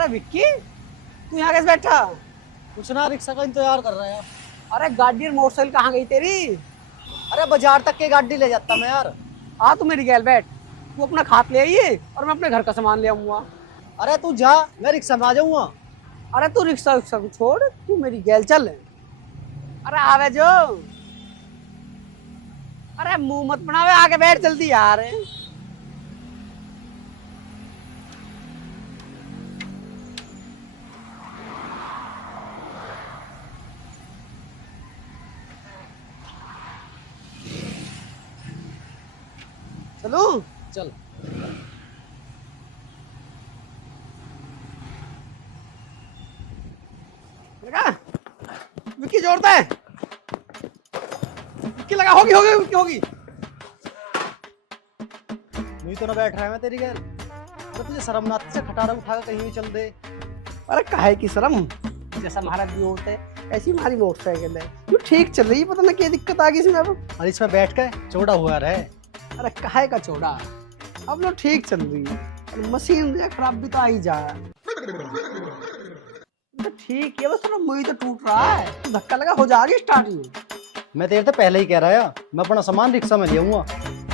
अरे विक्की, तू यहाँ कैसे बैठा? कुछ ना, रिक्शा का इंतजार कर रहे हैं। अरे गाड़ी और मोटरसाइकिल कहाँ गई तेरी? अरे बाजार तक की गाड़ी ले जाता मैं यार। हाँ तू मेरी गैल बैठ, तू अपना खात ले आइए और मैं अपने घर का सामान ले आऊंगा। अरे तू जा, मैं रिक्शा में आ जाऊंगा। अरे तू रिक्शा विक्शा को छोड़, तू मेरी गैल चल। अरे आवे जो, अरे मुंह मत बनावे, आगे बैठ जल्दी यार। चलो चल। लगा विक्की, जोड़ता है विक्की, लगा। होगी होगी विक्की, होगी। नहीं तो ना बैठ रहा है मैं तेरी गैर। अरे तुझे शर्म ना आती से खटारा उठा कर कहीं भी चल दे। अरे काहे की शर्म, जैसा हमारा भी होता है ऐसी हमारी मोटरसाइकिल है। तू ठीक चल रही है, पता ना क्या दिक्कत आ गई इसमें अब। और इसमें बैठ के चौड़ा हुआ रहे। अरे काहे का चौड़ा, अब लोग ठीक चल रही है। अरे मशीन जो खराब भी तो आ ही जा। तो ठीक है, बस थोड़ा मुझे तो टूट रहा है, तो धक्का लगा हो जाएगी स्टार्ट ही। मैं तेरे से पहले ही कह रहा है, मैं अपना सामान रिक्शा में ले आऊंगा।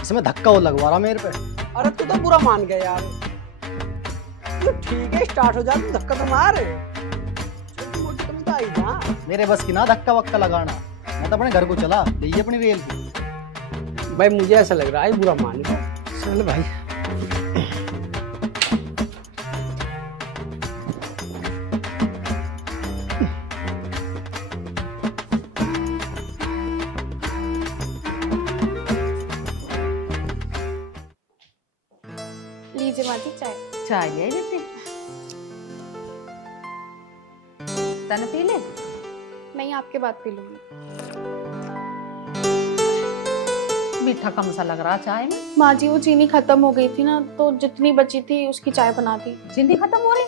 इसमें धक्का वो लगवा रहा मेरे पे। अरे तू तो बुरा मान गया यार। तो ठीक है, स्टार्ट हो जा, तू धक्का तो मार। छोटी मोटी कमी तो आई जा। मेरे बस की ना धक्का वक्का लगाना। मैं तो अपने घर को चला ले अपनी रेल की। भाई मुझे ऐसा लग रहा है बुरा मान गया। चल भाई। लीजिए माँ जी चाय। चाय ले देते, तने पी ले। नहीं, आपके बाद पी लूंगी। मीठा कम सा लग रहा चाय में। माँ जी वो चीनी खत्म हो गई थी ना, तो जितनी बची थी उसकी चाय बना दी। चीनी खत्म हो रही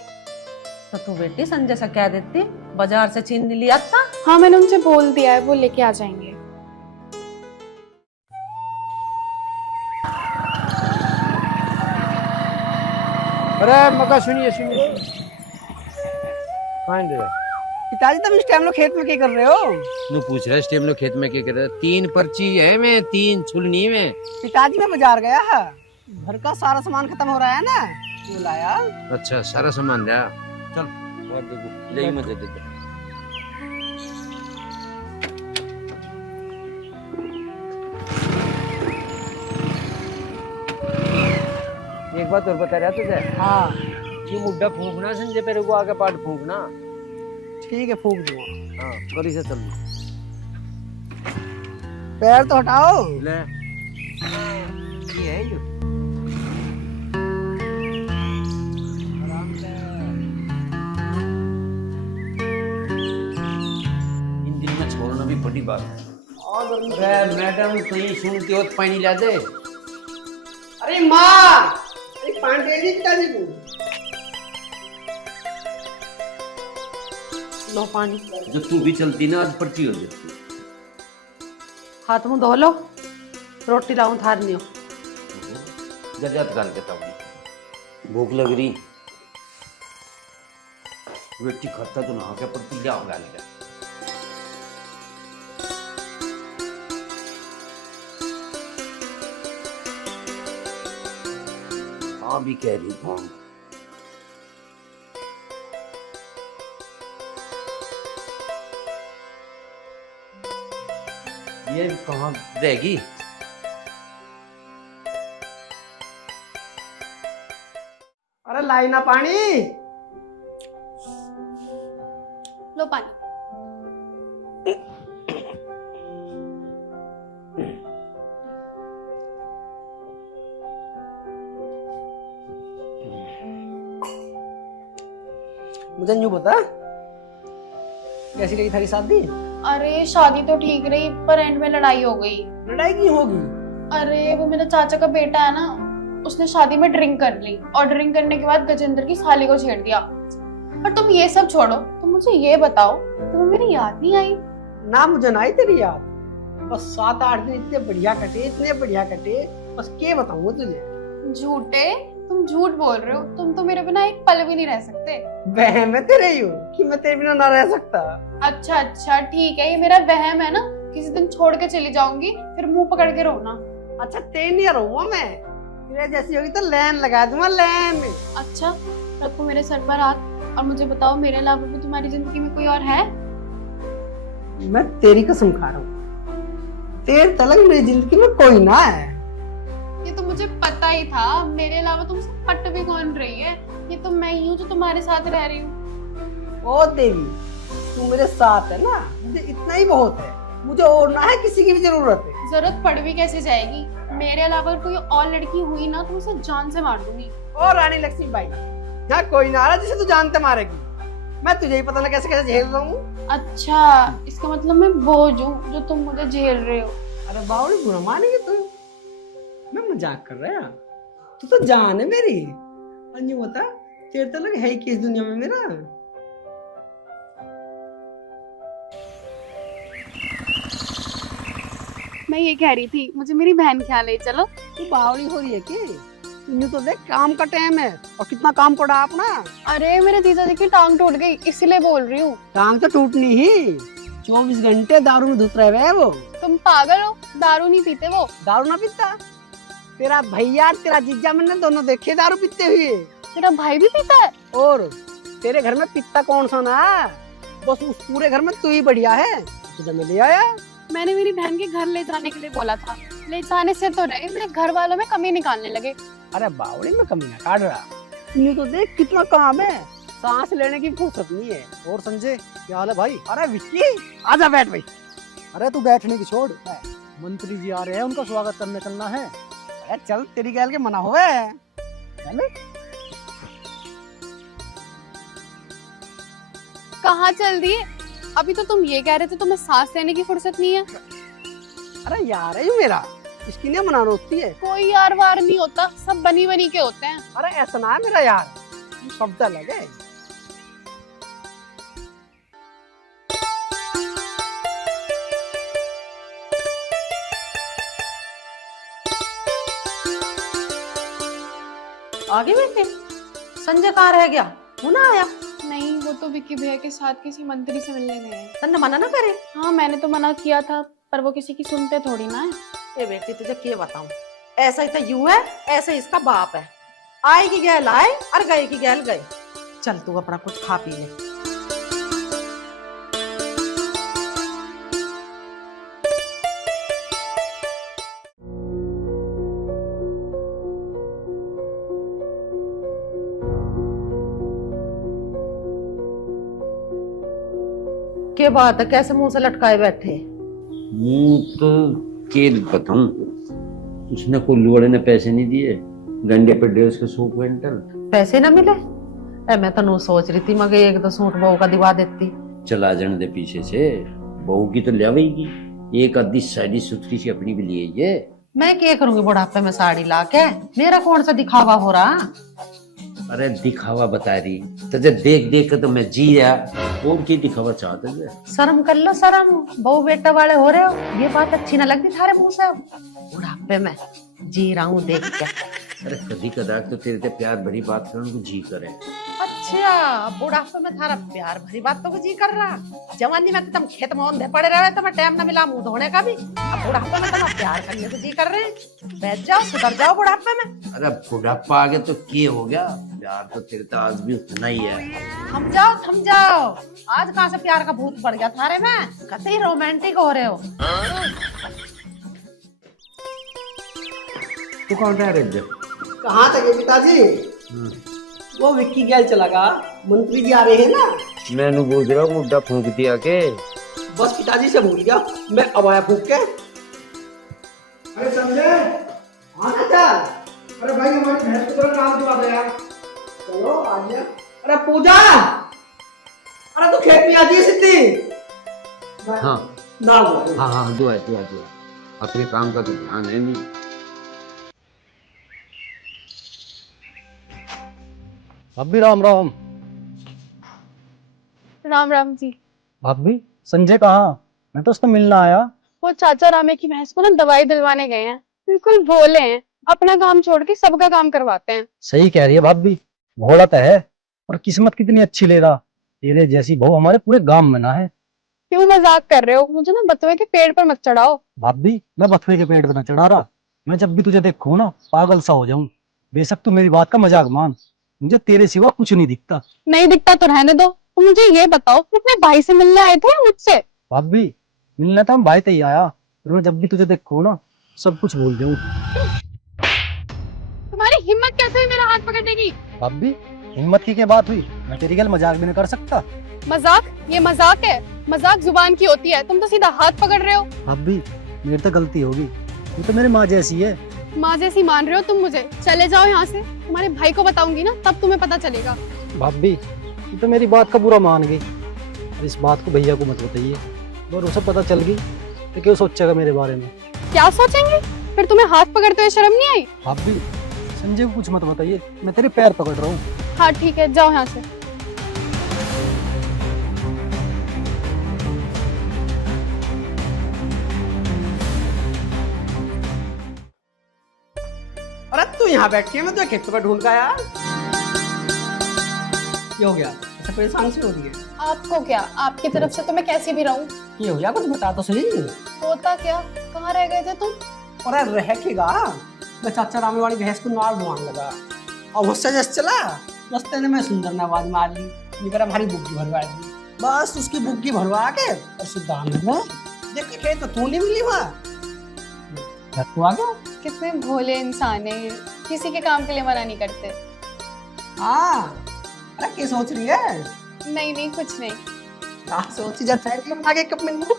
तो तू बेटी संजय से कह देती बाजार से चीनी लिया था। हाँ मैंने उनसे बोल दिया है, वो लेके आ जाएंगे। अरे मका सुनिए सुनिए, पिताजी तुम इस टाइम लोग खेत में क्या कर रहे हो? नु पूछ रहा है इस टाइम लोग खेत में क्या कर रहे हैं? 3 पर्ची है मैं 3 छुलनी में। पिताजी मैं बाजार गया है, घर का सारा सामान खत्म हो रहा है ना, वो लाया। अच्छा सारा सामान लिया। चल और देखो ले ही मत दे दे। एक बात और बता रहा तुझे। हाँ ये मुड्ढा फूंकना संजय तेरे को आगे पाट फूंकना। ठीक है, फूंक दूंगा। हाँ गली से चल पैर तो हटाओ। ले ये है जो आराम से। इन दिन में छोड़ना भी बड़ी बात है। अरे मैडम तो ये सुनती हो तो पानी ला दे। अरे माँ, एक पानी दे दी पिताजी को। लो पानी। जब तू भी चलती ना आज पर्ची हो जाती। हाथ मुंह धो लो, रोटी लाऊं थार नहीं हो। जजात गाल के ताऊ भूख लग रही बेटी खाता तो नहा के पर्ची जाओ गाल के। हाँ भी कह रही हूँ। ये कहाँ रहेगी? अरे लाई ना पानी। लो पानी। मुझे यूं बता, कैसी रही थारी शादी? अरे शादी तो ठीक रही, पर एंड में लड़ाई हो गई। लड़ाई क्यों होगी? अरे वो मेरा चाचा का बेटा है ना, उसने शादी में ड्रिंक कर ली और ड्रिंक करने के बाद गजेंद्र की साली को छेड़ दिया। पर तुम ये सब छोड़ो, तुम मुझे ये बताओ, तुम्हें मेरी याद नहीं आई? ना मुझे ना आई तेरी याद। बस 7-8 दिन इतने बढ़िया कटे, इतने बढ़िया कटे, बस क्या बताऊं तुझे। झूठे, तुम झूठ बोल रहे हो, तुम तो मेरे बिना एक पल भी नहीं रह सकते। वहम है तेरे ही कि मैं तेरे बिना ना रह सकता। अच्छा अच्छा ठीक है, ये मेरा वहम है ना, किसी दिन छोड़ के चली जाऊंगी, फिर मुंह पकड़ के रोना। अच्छा तेरे नहीं रहूंगा मैं, तेरे जैसी होगी तो लैन लगा दूंगा, लैन। अच्छा रखो मेरे सर पर हाथ और मुझे बताओ, मेरे अलावा भी तुम्हारी जिंदगी में कोई और है? मैं तेरी कसम खा रहा हूँ, तेरे तलक मेरी जिंदगी में कोई ना है। ये तो मुझे पता ही था, मेरे अलावा तुमसे पट भी कौन रही है, ये तो मैं ही हूँ जो तुम्हारे साथ रह रही हूँ। ओ देवी, तू मेरे साथ है ना, मुझे इतना ही बहुत है, मुझे और ना है किसी की भी जरूरत है। जरूरत पड़ भी कैसे जाएगी, मेरे अलावा कोई और लड़की हुई ना तो उसे जान से मार दूंगी। और रानी लक्ष्मी बाई, यहाँ कोई ना आ रहा जिसे तू जानते मारेगी, मैं तुझे ही पता ना कैसे कैसे झेल रहा हूँ। अच्छा इसका मतलब मैं बोझ हूँ जो तुम मुझे झेल रहे हो। अरे बावड़ी बुरा मानेगी तू, मैं मजाक कर रहा है, तू तो जान है मेरी। अन्य बता, तेरे तलक है ही किस दुनिया में मेरा। मैं ये कह रही थी, मुझे मेरी बहन ख्याल है, चलो। तू बावड़ी हो रही है कि तू तो देख काम का टाइम है और कितना काम पड़ा अपना। अरे मेरे जीजा जी की टांग टूट गई, इसलिए बोल रही हूँ। टांग तो टूटनी ही, 24 घंटे दारू में धुत रहे हुए वो। तुम पागल हो, दारू नहीं पीते वो। दारू ना पीता? तेरा भैया तेरा जीजा मैंने दोनों देखे दारू पीते हुए। तेरा भाई भी पीता है? और तेरे घर में पिता कौन सा ना, बस उस पूरे घर में तू ही बढ़िया है, तुझे मैं ले आया। मैंने मेरी बहन के घर ले जाने के लिए बोला था, ले जाने से तो रहे, मेरे घर वालों में कमी निकालने लगे। अरे बावड़ी में कमी ना काट रहा, ये तो देख कितना काम है, सांस लेने की फुर्सत नहीं है। और संजय क्या हाल है भाई? अरे विक्की आजा बैठ भाई। अरे तू बैठने की छोड़, मंत्री जी आ रहे हैं, उनका स्वागत करने चलना है। अरे चल तेरी गैल के मना हुए चल। कहाँ चल दिए? अभी तो तुम ये कह रहे थे तुम्हें सांस लेने की फुर्सत नहीं है। अरे यार है ये मेरा, इसकी नहीं मना होती है। कोई यार वार नहीं होता, सब बनी बनी के होते हैं। अरे ऐसा ना है मेरा यार, शब्द अलग है। आगे बेटे, संजय कहाँ रह गया? वो ना आया? नहीं, वो तो विक्की भैया के साथ किसी मंत्री से मिलने गए हैं। तन्ने मना ना करे। हाँ मैंने तो मना किया था, पर वो किसी की सुनते थोड़ी ना है। ए बेटी तुझे क्या बताऊं, ऐसा ही तो यू है, ऐसे ही इसका बाप है। आए की गैल आए और गए की गैल गए। चल तू अपना कुछ खा पी ले। क्या बात है, कैसे मुंह से लटकाए बैठे? तो के बताऊं, उसने कोई लुआड़े ने पैसे नहीं दिए, गंडे पे ड्रेस के 100 क्विंटल पैसे ना मिले? मैं तो नू सोच रही थी मगर एक दो सूट बहू का दिवा देती। चला जाने दे पीछे से, बहू की तो लियावेगी, एक आधी साड़ी सुथरी सी अपनी भी लिए ये। मैं क्या करूंगी बुढ़ापे में साड़ी ला के, मेरा कौन सा दिखावा हो रहा? अरे दिखावा बता रही तुझे, देख देख के तो मैं जी रहा, और की दिखावा चाहते थे। शर्म कर लो शर्म, बहू बेटा वाले हो रहे हो, ये बात अच्छी ना लगती थारे मुंह से। बुढ़ापे में जी रहा हूँ देख के। अरे कभी कदार तो तेरे से प्यार भरी बात करने को जी करे। अच्छा बुढ़ापे में थारा प्यार भरी बातों को जी कर रहा, जवानी में तो तुम खेत में औंधे पड़े रहे, तुम्हें टाइम ना मिला मुंह धोने का भी, अब बुढ़ापे में तुम प्यार करने को जी कर रहे हैं। बैठ जाओ, सुधर जाओ बुढ़ापे में। अरे बुढ़ापा आ गया तो क्या हो गया, प्यार तो तेरे तो आज भी उतना ही है। थम जाओ, आज कहाँ से प्यार का भूत पड़ गया थारे में, कतई रोमांटिक हो रहे हो। तू कौन था रज्जा? कहाँ तक है पिताजी? वो विक्की गैल चला गया, मंत्री जी आ रहे हैं ना। मैंने बोल रहा हूँ मुद्दा फूंक दिया के। बस पिताजी से भूल गया, मैं अब आया फूंक के। अरे समझे आना चल। अरे भाई हमारी भैंस को काम दिवा दे यार। चलो आ गया। अरे पूजा, अरे तू खेत में आ जी सिद्धि। हाँ दाल दो। हाँ दुआ अपने काम का तो ध्यान है नहीं। भाभी राम राम। राम राम जी। भाभी संजय कहाँ? मैं तो उससे मिलना आया। वो चाचा रामे की भैंस को ना दवाई दिलवाने गए हैं, बिल्कुल भोले हैं, अपना काम छोड़ के सबका काम करवाते हैं। सही कह रही है भाभी, भोला तो है और किस्मत कितनी अच्छी ले रहा। तेरे जैसी बहू हमारे पूरे गांव में ना है। क्यों मजाक कर रहे हो? मुझे ना बतुए के पेड़ पर मत चढ़ाओ। भाभी मैं बथुए के पेड़ पे ना चढ़ा रहा, मैं जब भी तुझे देखूं ना पागल सा हो जाऊं। बेशक तू मेरी बात का मजाक मान, मुझे तेरे सिवा कुछ नहीं दिखता। नहीं दिखता तो रहने दो। तुम मुझे ये बताओ कि अपने भाई से मिलने आए थे या मुझसे? भाभी मिलना था, हम भाई ते ही आया, और मैं जब भी तुझे देखूं ना सब कुछ भूल जाऊं। तुम्हारी हिम्मत कैसे हुई मेरा हाथ पकड़ने की? भाभी हिम्मत की क्या बात हुई? मैं तेरी गल मजाक भी नहीं कर सकता। मजाक? ये मजाक है? मजाक जुबान की होती है, तुम तो सीधा हाथ पकड़ रहे हो। भाभी मेरी तो गलती होगी, तू तो मेरी माँ जैसी है। माँ जैसी मान रहे हो तुम मुझे? चले जाओ यहाँ से, तुम्हारे भाई को बताऊंगी ना तब तुम्हें पता चलेगा। भाभी तू तो मेरी बात का बुरा मान गई, और इस बात को भैया को मत बताइए, और उसे पता चल गई तो क्यों सोचेगा मेरे बारे में। क्या सोचेंगे? फिर तुम्हें हाथ पकड़ते हुए शर्म नहीं आई? भाभी संजय को कुछ मत बताइए, मैं तेरे पैर पकड़ रहा हूँ। हाँ ठीक है, जाओ यहाँ से। अरे तू यहाँ बैठी है, मैं तो खेतों पर ढूंढ का यार। क्या हो गया? ऐसा परेशान से हो रही है? आपको क्या? आपकी तरफ से तो मैं कैसी भी रहूं। क्या हो गया? कुछ बता तो सही। होता क्या? कहाँ रह गए थे तुम? अरे रह के गा, मैं चाचा रामे वाली भैंस को नाल ढुआन लगा, और मुझसे जैसे चला रास्ते ने मैं सुंदर ने आवाज मार ली, निकला भारी बुग्गी भरवा दी। बस उसकी बुग्गी भरवा के और सीधा में देख के खेत तो तू नहीं मिली वहाँ तू आ गया। कितने भोले इंसान है ये, किसी के काम के लिए मना नहीं करते। हाँ अरे क्या सोच रही है? नहीं नहीं कुछ नहीं। क्या सोची जाता है? आगे कब मिलूं?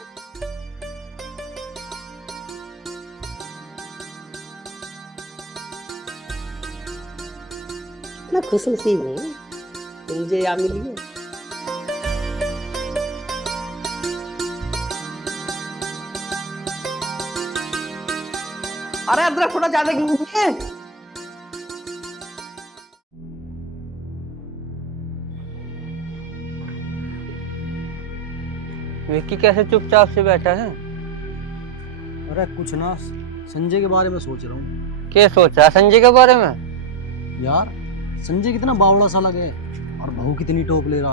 मैं खुश नसीब हूँ मुझे यहाँ मिली है। अरे अदरक थोड़ा ज्यादा क्यों है? विक्की कैसे चुपचाप से बैठा है? अरे कुछ ना, संजय के बारे में सोच रहा हूँ। क्या सोच रहा है संजय के बारे में? यार संजय कितना बावड़ा सा लगे, और बहू कितनी टोप ले रहा।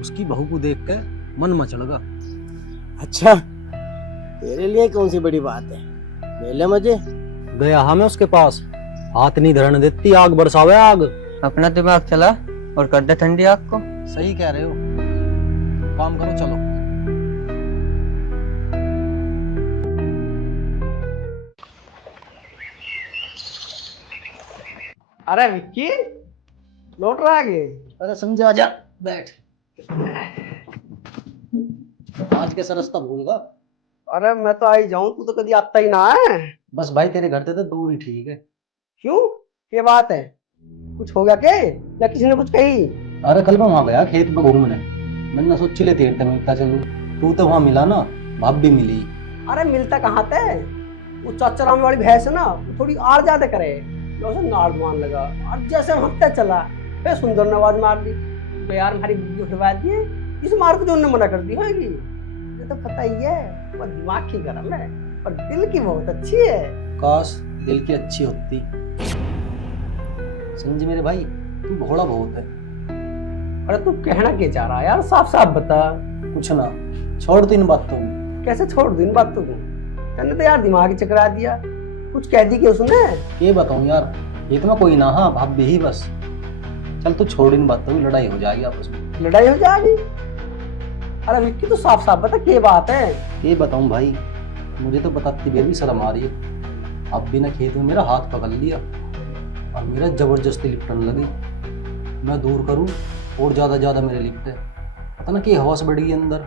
उसकी बहू को देख के मन मचल गया। अच्छा तेरे लिए कौन सी बड़ी बात है? मेले मजे। गया हाँ मैं उसके पास, हाथ नहीं धरने देती, आग बरसावे आग। अपना दिमाग चला और कर दे ठंडी आग को। सही कह रहे हो, काम करो चलो। अरे विक्की लौट रहा आगे। अरे संजय आजा, बैठ। आज कैसा रास्ता भूल गया? अरे मैं तो आई जाऊं, तू तो कभी आता ही ना है। बस भाई तेरे घर से तो दूर ही ठीक है। क्यों? क्या बात है? कुछ हो गया क्या, या किसी ने कुछ कही? अरे कल मैं वहां गया खेत में घूमने, मैंने सोची ले तेरे मिलता चलूं, तू तो वहां मिला ना, भाभी मिली। अरे मिलता कहाँ थे? वो चाचा राम वाली भैंस है ना, वो थोड़ी आड़ ज्यादा करे, उसे नाड़ मान लगा, और जैसे हफ्ते चला फिर सुंदर ने आवाज मार दी, तो यार हमारी बुद्धि उठवा दिए, इस मार को जो उन्होंने मना कर दी होगी। ये तो पता ही है, वो दिमाग की गरम है और दिल की बहुत अच्छी है। काश दिल की अच्छी होती। संजय मेरे भाई तू भोला बहुत है। अरे तू कहना क्या चाह रहा है यार, साफ साफ बता। कुछ ना, छोड़ दो इन बातों को। कैसे छोड़ दूं इन बातों को? तूने तो यार दिमाग ही चकरा दिया। कुछ कह दी क्या उसने? ये बताऊं यार, ये तो मैं कोई ना, हाँ भाभी ही बस। चल तू छोड़ इन बातों की, लड़ाई हो जाएगी आपस में। लड़ाई हो जाएगी? अरे विक्की तो साफ साफ बता क्या बात है? ये बताऊं भाई, मुझे तो बताती भी अभी शर्म आ रही है। अब भी ना खेत में मेरा हाथ पकड़ लिया और मेरा जबरदस्ती लिपटने लगी। मैं दूर करूं और ज्यादा मेरे लिपटे, पता ना कि हवस बढ़ गई अंदर।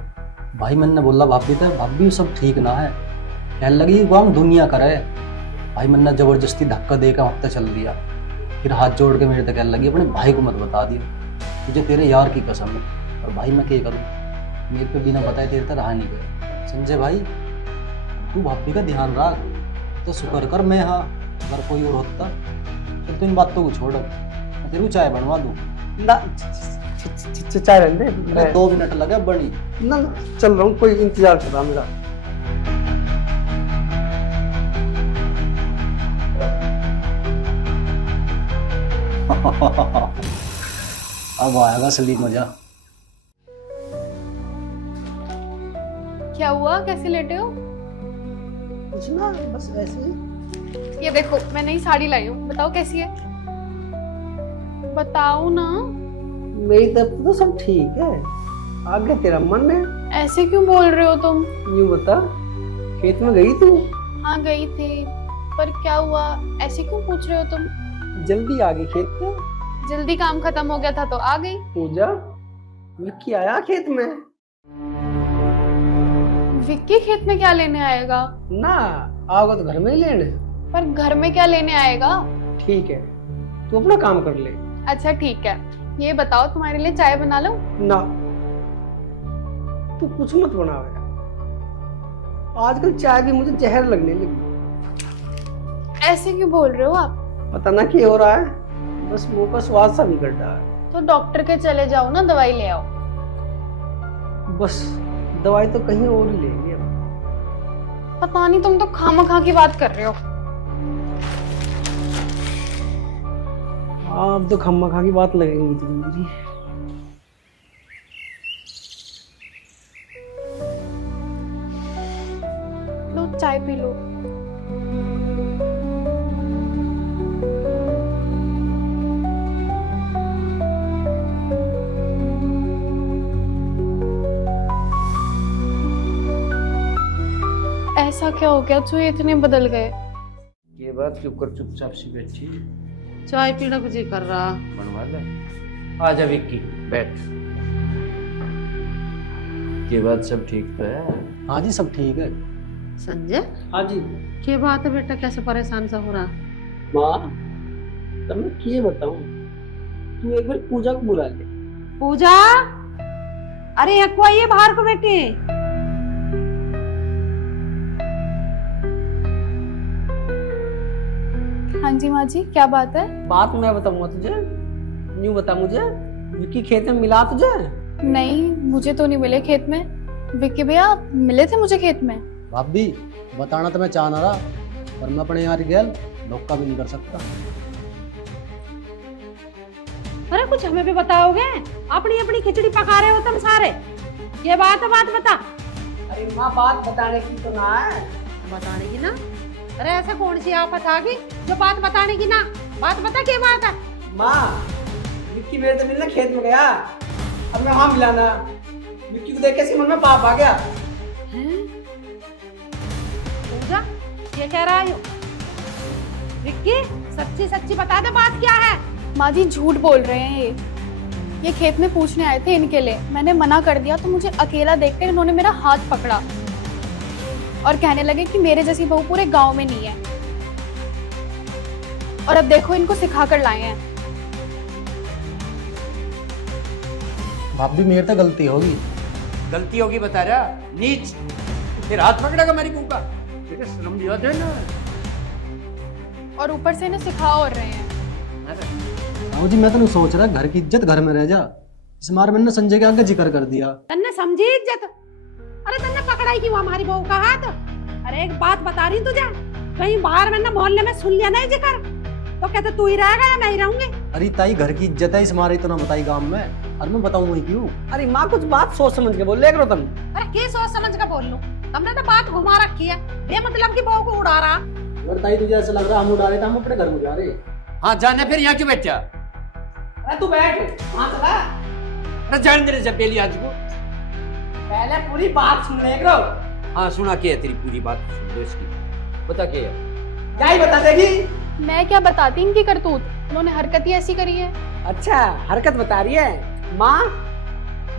भाई मैंने बोला भाभी था, भाभी सब ठीक ना है, कहने लगी काम दुनिया करे। भाई मैंने जबरदस्ती धक्का देकर हफ्ता चल दिया, फिर हाथ जोड़ के मेरे तक कहने लगी अपने भाई को मत बता दियो, मुझे तेरे यार की कसम है। और भाई मैं क्या करूं, मेरे पे बिना बताए तेरे तक रहा नहीं गया। संजय भाई तू भाभी का ध्यान रख, तो शुक्र कर मैं हाँ, अगर कोई और होता तो इन बातों को छोड़, मैं तेरे को चाय बनवा दूं। ना चाय रहने दे, मेरे 2 मिनट लगे बड़ी। ना चल रहा हूँ, कोई इंतजार कर रहा मेरा। अब आएगा असली मजा। क्या हुआ, कैसे लेटे हो? कुछ ना, बस ऐसे ही। ये देखो मैं नई साड़ी लाई हूँ, बताओ कैसी है? बताओ ना। मेरी तरफ तो सब ठीक है, आगे तेरा मन है। ऐसे क्यों बोल रहे हो तुम? यूं बता, खेत में गई तू? हाँ गई थी, पर क्या हुआ, ऐसे क्यों पूछ रहे हो तुम? जल्दी आ गई खेत पे? जल्दी काम खत्म हो गया था तो आ गई। पूजा, विक्की आया खेत में? विक्की खेत में क्या लेने आएगा? ना, आओगे तो घर में ही लेने। पर घर में क्या लेने आएगा? ठीक है, तू अपना काम कर ले। अच्छा ठीक है, ये बताओ तुम्हारे लिए चाय बना लूं? ना, तू कुछ मत बनावे, आजकल चाय भी मुझे जहर लगने लगी। ऐसे क्यों बोल रहे हो आप? पता ना क्या हो रहा है, बस मुंह का स्वाद सा बिगड़ रहा है। तो डॉक्टर के चले जाओ ना, दवाई ले आओ। बस दवाई तो कहीं और ही लेंगे अब। पता नहीं, तुम तो खामखा की बात कर रहे हो। अब तो खम्मा की बात लगेगी तुझे मेरी। लो चाय पी लो। ऐसा क्या हो गया जो ये इतने बदल गए? ये बात क्यों कर चुपचाप सी बैठी? चाय पीने को जी कर रहा। बनवा ले। आजा विक्की, बैठ। ये बात सब ठीक तो है? हाँ जी सब ठीक है। संजय, हाँ जी क्या बात है बेटा, कैसे परेशान सा हो रहा? माँ, तब मैं क्या बताऊं, तू एक बार पूजा को बुला ले। पूजा, अरे एक कोई बाहर को बेटी। हाँ जी माँ जी, क्या बात है? बात मैं बताऊंगा तुझे, यूं बता मुझे, विक्की खेत में मिला तुझे? नहीं, मुझे तो नहीं मिले खेत में। विक्की भैया मिले थे मुझे खेत में। भाभी बताना तो मैं चाह ना रहा, पर मैं अपने यहाँ गैल धोखा भी नहीं कर सकता। अरे कुछ हमें भी बताओगे? अपनी अपनी खिचड़ी पका रहे हो तुम सारे। ये बात बता। अरे माँ, बात बताने की तो ना है। बताने की ना? अरे ऐसा कौन सी आफत आ गई जो बात बताने की ना? बात बता, क्या बात है? माँ, विक्की मेरे से मिलने खेत में गया, अब मैं वहां मिलाना। विक्की को देख के मन में पाप आ गया। पूजा, ये कह रहा है विक्की? सच्ची सच्ची बता दे, बात क्या है? माँ जी झूठ बोल रहे हैं ये खेत में पूछने आए थे इनके लिए। मैंने मना कर दिया तो मुझे अकेला देखकर इन्होंने मेरा हाथ पकड़ा और कहने लगे कि मेरे जैसी बहू पूरे गांव में नहीं है। और अब देखो इनको सिखा कर लाए हैं। भाभी मेरे तो गलती होगी। गलती होगी बता रहा, नीच। फिर हाथ पकड़ेगा मेरी बहू का? तेरे शर्म लिया दे ना। और ऊपर से इन्हें सिखा और रहे हैं। हाँ जी, मैं तो नहीं सोच रहा घर की इज्जत घर में रह जा। इस बार मैंने संजय के आगे जिक्र कर दिया। तन्ने समझी इज्जत? अरे तन्ने पकड़ाई की वो हमारी बहू का हाथ? अरे एक बात बता रही तुझे, कहीं बाहर मैंने मोहल्ले में सुन लिया नहीं जिक्र तो कहते तू ही रहेगा या मैं ही रहूंगी? अरे ताई घर की इज्जत है, इस मारे तो ना बताई गांव में, और मैं बताऊंगा क्यों? अरे माँ, कुछ बात सोच समझ के बोल ले करो तुम। अरे क्या सोच समझ कर बोल लूं? तुमने तो बात घुमा रखी है, बेमतलब की बहू को उड़ा रहा। अगर ताई तुझे ऐसा लग रहा हम उड़ा रहे थे, हम अपने घर में जा रहे। हाँ जाने, फिर यहाँ क्यों बैठा? अरे तू बैठ, वहां चला। अरे जान दे रहे पहली आज को। पहले पूरी बात सुन ले करो। हाँ सुना, क्या है तेरी पूरी बात? सुन लो इसकी, बता क्या है? क्या ही बता देगी? मैं क्या बताती इनकी करतूत, उन्होंने हरकत ही ऐसी करी है। अच्छा, हरकत बता रही है माँ।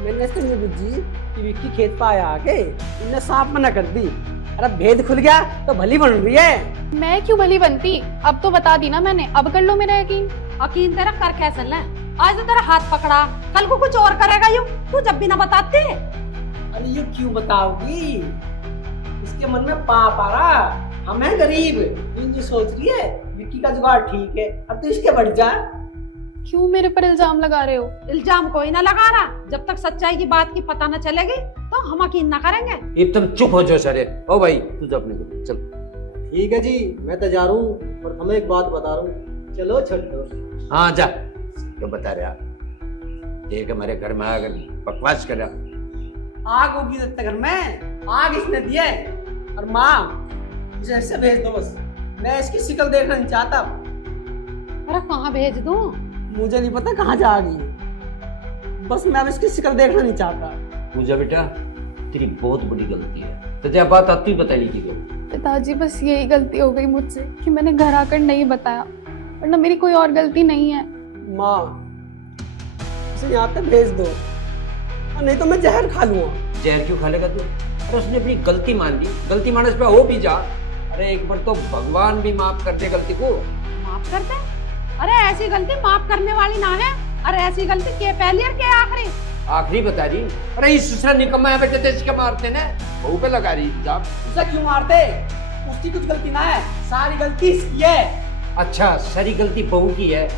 मैंने इसको ये बुझी कि विक्की खेत पर आया आके इन्हें साफ मना कर दी। अरे भेद खुल गया तो भली बन रही है। मैं क्यों भली बनती, अब तो बता दी ना मैंने, अब कर लो मेरा यकीन। यकीन तेरा कर कैसे ले? आज तो तेरा हाथ पकड़ा, कल को कुछ और करेगा यूं, तू जब भी ना बताते। अरे ये क्यों बताओगी? इसके मन में पाप आ रहा। हम हैं गरीब, ये सोच रही है विक्की का जुगाड़ ठीक है, अब तो इसके बढ़ जा। क्यों मेरे पर इल्जाम लगा रहे हो? इल्जाम कोई ना लगा रहा, जब तक सच्चाई की बात की पता न चलेगी तो हम यकीन ना करेंगे। ये तुम चुप हो जाओ सारे। ओ भाई तू जा अपने घर चल। ठीक है जी, मैं तो जा रहा हूँ, पर तुम्हें एक बात बता रहा हूँ, चलो छठ लो। हाँ जा। तो बता रहा एक हमारे घर में आकर बकवास कर रहा। आग होगी तेरे घर में, आग इसने दिया है। और माँ इसे ऐसे भेज दो बस, मैं इसकी शक्ल देखना नहीं चाहता। अरे कहाँ भेज दूं? मुझे नहीं पता कहाँ जा रही है, बस मैं अब इसकी शक्ल देखना नहीं चाहता। पूजा बेटा तेरी बहुत बड़ी गलती है, तुझे बात आती बताई नहीं की। पिताजी बस यही गलती हो गई मुझसे कि मैंने घर आकर नहीं बताया, वरना मेरी कोई और गलती नहीं है। माँ इसे यहाँ पे भेज दो, और नहीं तो मैं जहर खा लूंगा। जहर क्यों खा लेगा तू? अरे उसने अपनी गलती मान ली, गलती मानने पे हो भी जा। अरे एक बार तो भगवान भी माफ कर दे गलती को। माफ कर दे? अरे ऐसी गलती माफ करने वाली ना है। अरे ऐसी गलती के पहली और के आखिरी? आखिरी बता रही। अरे इस दूसरा निकम्मा है बेटे, इसके मारते ना बहू पे लगा रही इल्जाम। उसे क्यों मारते? उसकी कुछ गलती ना है, सारी गलती इसकी है। अच्छा सारी गलती बहू की है।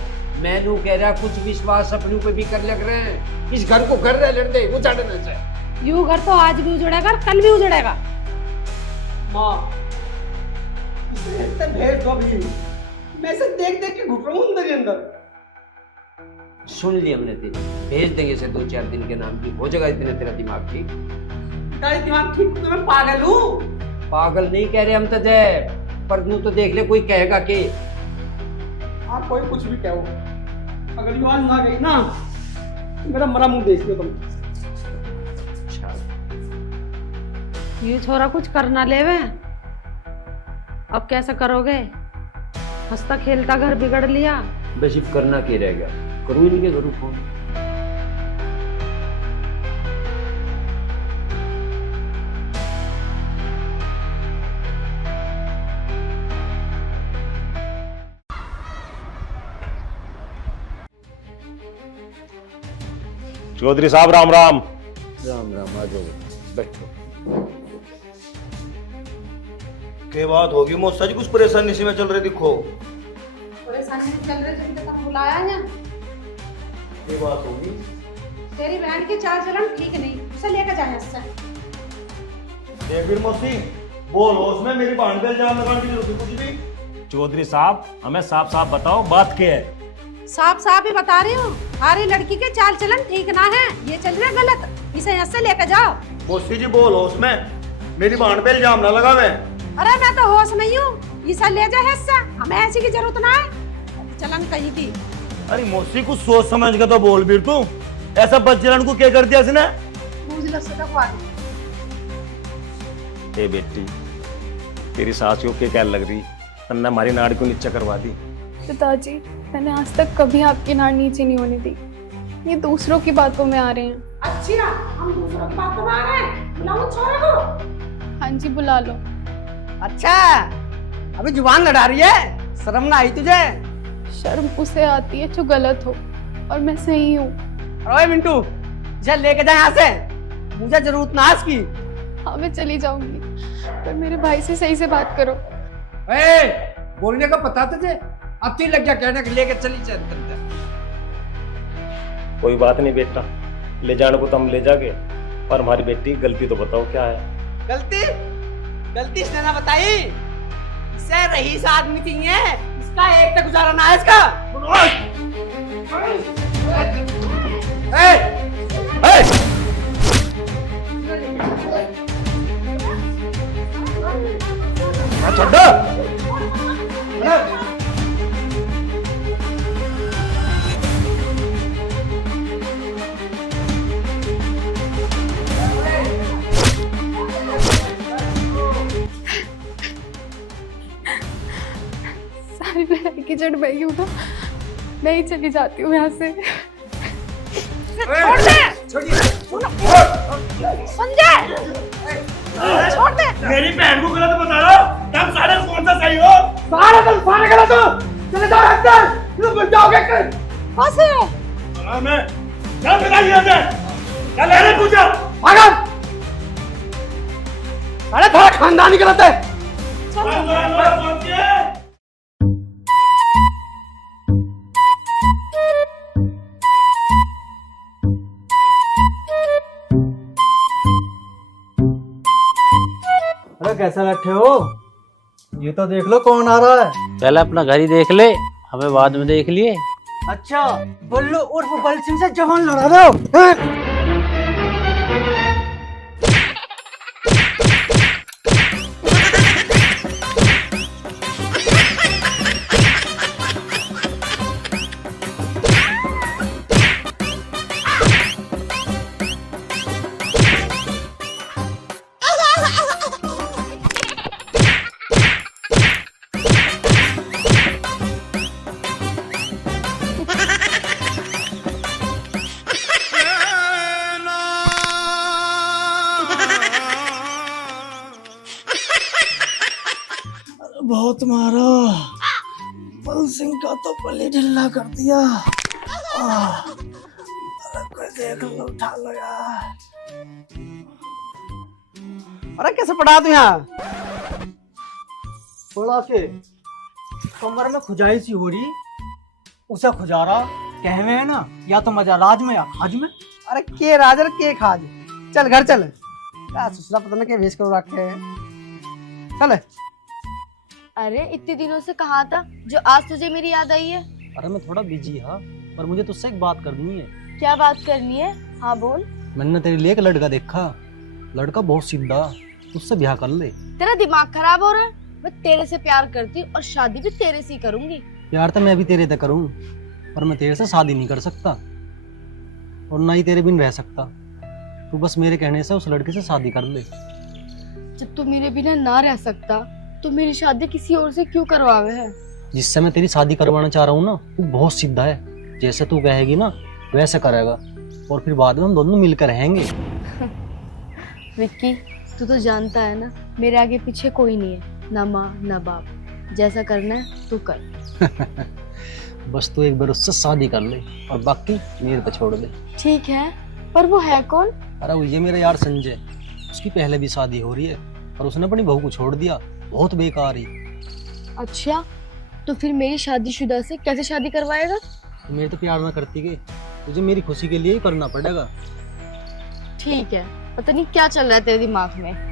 मैनू कह रहा कुछ विश्वास अपने ऊपर भी कर लग रहे हैं। इस घर को घर रह लड़ते उजाड़ने से। यूं घर तो आज भी उजड़ेगा, कल भी उजड़ेगा। माँ इसे भेज दो अभी, मैं इसे देख देख के घुट रहा हूँ अंदर ही अंदर। सुन ली हमने तेरी, भेज देंगे इसे 2-4 दिन के नाम की, हो जाएगा इतने तेरा दिमाग ठीक। तेरा दिमाग ठीक तो मैं पागल हूँ? पागल नहीं कह रहे हम तुझे, पर नू तो देख ले कोई कहेगा कि आप कोई कुछ भी कहो, अगर ये आवाज ना गई ना तो मेरा मरा मुंह देख लो तुम। ये छोरा कुछ करना लेवे, अब कैसे करोगे? हंसता खेलता घर बिगड़ लिया। बस अब करना क्या रहेगा, करूँ ही नहीं के करूँ फोन। चौधरी साहब राम राम। राम राम, आ जाओ बैठो। क्या बात होगी मौसा जी, कुछ परेशानी सी में चल रही दिखो। परेशानी में चल रहे थे तो तुम बुलाया है? क्या बात होगी? तेरी बहन की चाल चलन ठीक नहीं, उसे लेकर जाए इससे। देख फिर मौसी बोलो, उसमें मेरी बहन पे इल्जाम लगाने की जरूरत है कुछ भी? चौधरी साहब हमें साफ साफ बताओ बात क्या है। साफ साफ ही बता रही हूँ, हमारी लड़की के चाल चलन ठीक ना है, ये चल रहा है गलत, इसे यहाँ से लेकर जाओ। मौसी जी बोलो, उसमें मेरी बहन पे इल्जाम ना लगावे। अरे मैं तो होश नहीं हूँ, इसे ले जा हिस्सा, हमें ऐसी की जरूरत ना है। चलन कहीं की। अरे मौसी कुछ सोच समझ के तो बोल भी तू, ऐसा बच्चन को क्या कर दिया इसने? ए बेटी तेरी सास को क्या लग रही, तन्ना हमारी नाड़ को नीचे करवा दी। पिताजी मैंने आज तक कभी आपकी नाड़ नीचे नहीं होने दी, ये दूसरों की बातों में आ रहे हैं। अच्छा हम दूसरों की बातों में आ रहे हैं, बुलाओ छोरे को। हाँ जी बुला लो। अच्छा अभी जुबान लड़ा रही है, शर्म ना आई तुझे? शर्म उसे आती है जो गलत हो, और मैं सही हूँ। अरे मिंटू इसे लेके जा यहाँ से, मुझे जरूरत ना इसकी। हाँ मैं चली जाऊंगी, पर मेरे भाई से सही से बात करो। बोलने का पता तुझे, अब तू लग गया कहने के लेके चली चल। कोई बात नहीं बेटा, ले जाने को तो हम ले जागे, पर हमारी बेटी गलती तो बताओ क्या है। गलती? गलती इसने ना बताई, इसे रईस आदमी चाहिए, इसका एक का गुजारा ना है इसका। सारी लड़ाई की जड़ मैं ही हूँ ना, मैं ही चली जाती हूँ यहाँ से। छोड़ दे, संजय छोड़ दे। मेरी बहन को गलत बता रहा, तुम सारे कौन सा सही हो? सारे गलत हो, चले जाओ अंदर, तुम बच जाओगे कल। फंसे मैं क्या बताइए क्या ले पूछा भागो, अरे थोड़ा खानदानी गलत है। अरे कैसा बैठे हो? ये तो देख लो कौन आ रहा है। पहले अपना घर ही देख ले, हमें बाद में देख लिए। अच्छा, बुल्लू उर्फ बल सिंह से जवान लड़ा दो। हैं? बहुत मारा, बल सिंह का तो पले ढिल्ला कर दिया। अरे कोई देख लो, उठा लो यार। अरे कैसे पड़ा तू यहाँ? पड़ा के कमर में खुजाई सी हो रही, उसे खुजारा कहवे है ना, या तो मजा राज में या खाज में। अरे के राज और के खाज, चल घर चल। क्या सुसरा पता नहीं के वेश करो रखे है। चल। अरे इतने दिनों से कहाँ था जो आज तुझे मेरी याद आई है? अरे मैं थोड़ा बिजी हाँ, पर मुझे तुझसे एक बात करनी है। क्या बात करनी है? हाँ बोल। मैंने तेरे लिए एक लड़का देखा, लड़का बहुत सीधा, उससे ब्याह कर ले। तेरा दिमाग खराब हो रहा है? मैं तेरे से प्यार करती हूँ और शादी भी तेरे से ही करूंगी। प्यार तो मैं भी तेरे से करूँ, पर मैं तेरे से शादी नहीं कर सकता और ना ही तेरे बिन रह सकता। तू बस मेरे कहने से उस लड़के से शादी कर ले। जब तू मेरे बिना ना रह सकता तो मेरी शादी किसी और से क्यों करवावे है? जिससे मैं तेरी शादी करवाना चाह रहा हूँ ना, वो बहुत सीधा है। जैसे तू कहेगी ना वैसे करेगा, और फिर बाद में हम दोनों मिलकर रहेंगे। विक्की, तू तो जानता है ना मेरे आगे पीछे कोई नहीं है, ना माँ ना बाप। जैसा करना है तू कर। बस तू एक बार उससे शादी कर ले और बाकी मेरे पे छोड़ दे। ठीक है, पर वो है कौन? अरे वो ये मेरा यार संजय, उसकी पहले भी शादी हो रही है और उसने अपनी बहू को छोड़ दिया, बहुत बेकार ही। अच्छा, तो फिर मेरी शादीशुदा से कैसे शादी करवाएगा? तो मेरे तो प्यार ना करती के, तुझे मेरी खुशी के लिए ही करना पड़ेगा। ठीक है, पता नहीं क्या चल रहा है तेरे दिमाग में।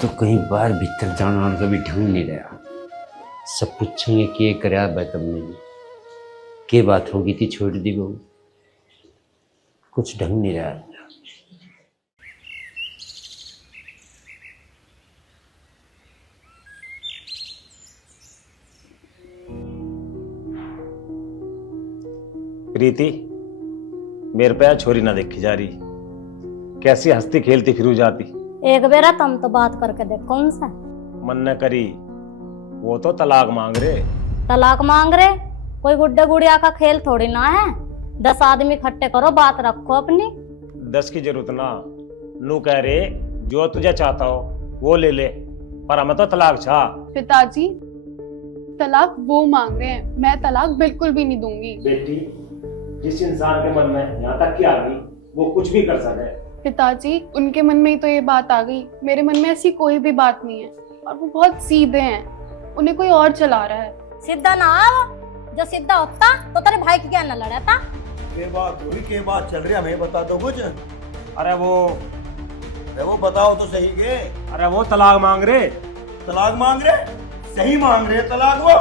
तो कहीं बाहर भीतर जाना का भी ढंग नहीं रहा। सब पूछेंगे कि कराया भाई तुमने, के बात होगी थी छोड़ दी बहू, कुछ ढंग नहीं रहा। प्रीति, मेरे पे छोरी ना देखी जा रही, कैसी हंसती खेलती फिरू जाती। एक बेरा तुम तो बात करके देख, कौन सा मन न करी, वो तो तलाक मांग रहे। तलाक मांग रहे? कोई गुड्डे गुड़िया का खेल थोड़ी ना है। 10 आदमी इकट्ठे करो, बात रखो अपनी। 10 की जरूरत ना, नू कह रहे जो तुझे चाहता हो वो ले ले, पर हमें तो तलाक चाह। पिताजी, तलाक वो मांग रहे हैं, मैं तलाक बिल्कुल भी नहीं दूंगी। बेटी, जिस इंसान के मन में यहाँ तक की आ गई वो कुछ भी कर सकता है। पिताजी, उनके मन में ही तो ये बात आ गई, मेरे मन में ऐसी कोई भी बात नहीं है। और वो बहुत सीधे हैं, उन्हें कोई और चला रहा है। सीधा ना आओ, जो सीधा होता तो तेरे भाई की क्या न लड़ाता। के बात हुई, के बात चल रही है, हमें बता दो कुछ। अरे वो बताओ तो सही के। अरे वो तलाक मांग रहे। तलाक मांग रहे? सही मांग रहे तलाक वो?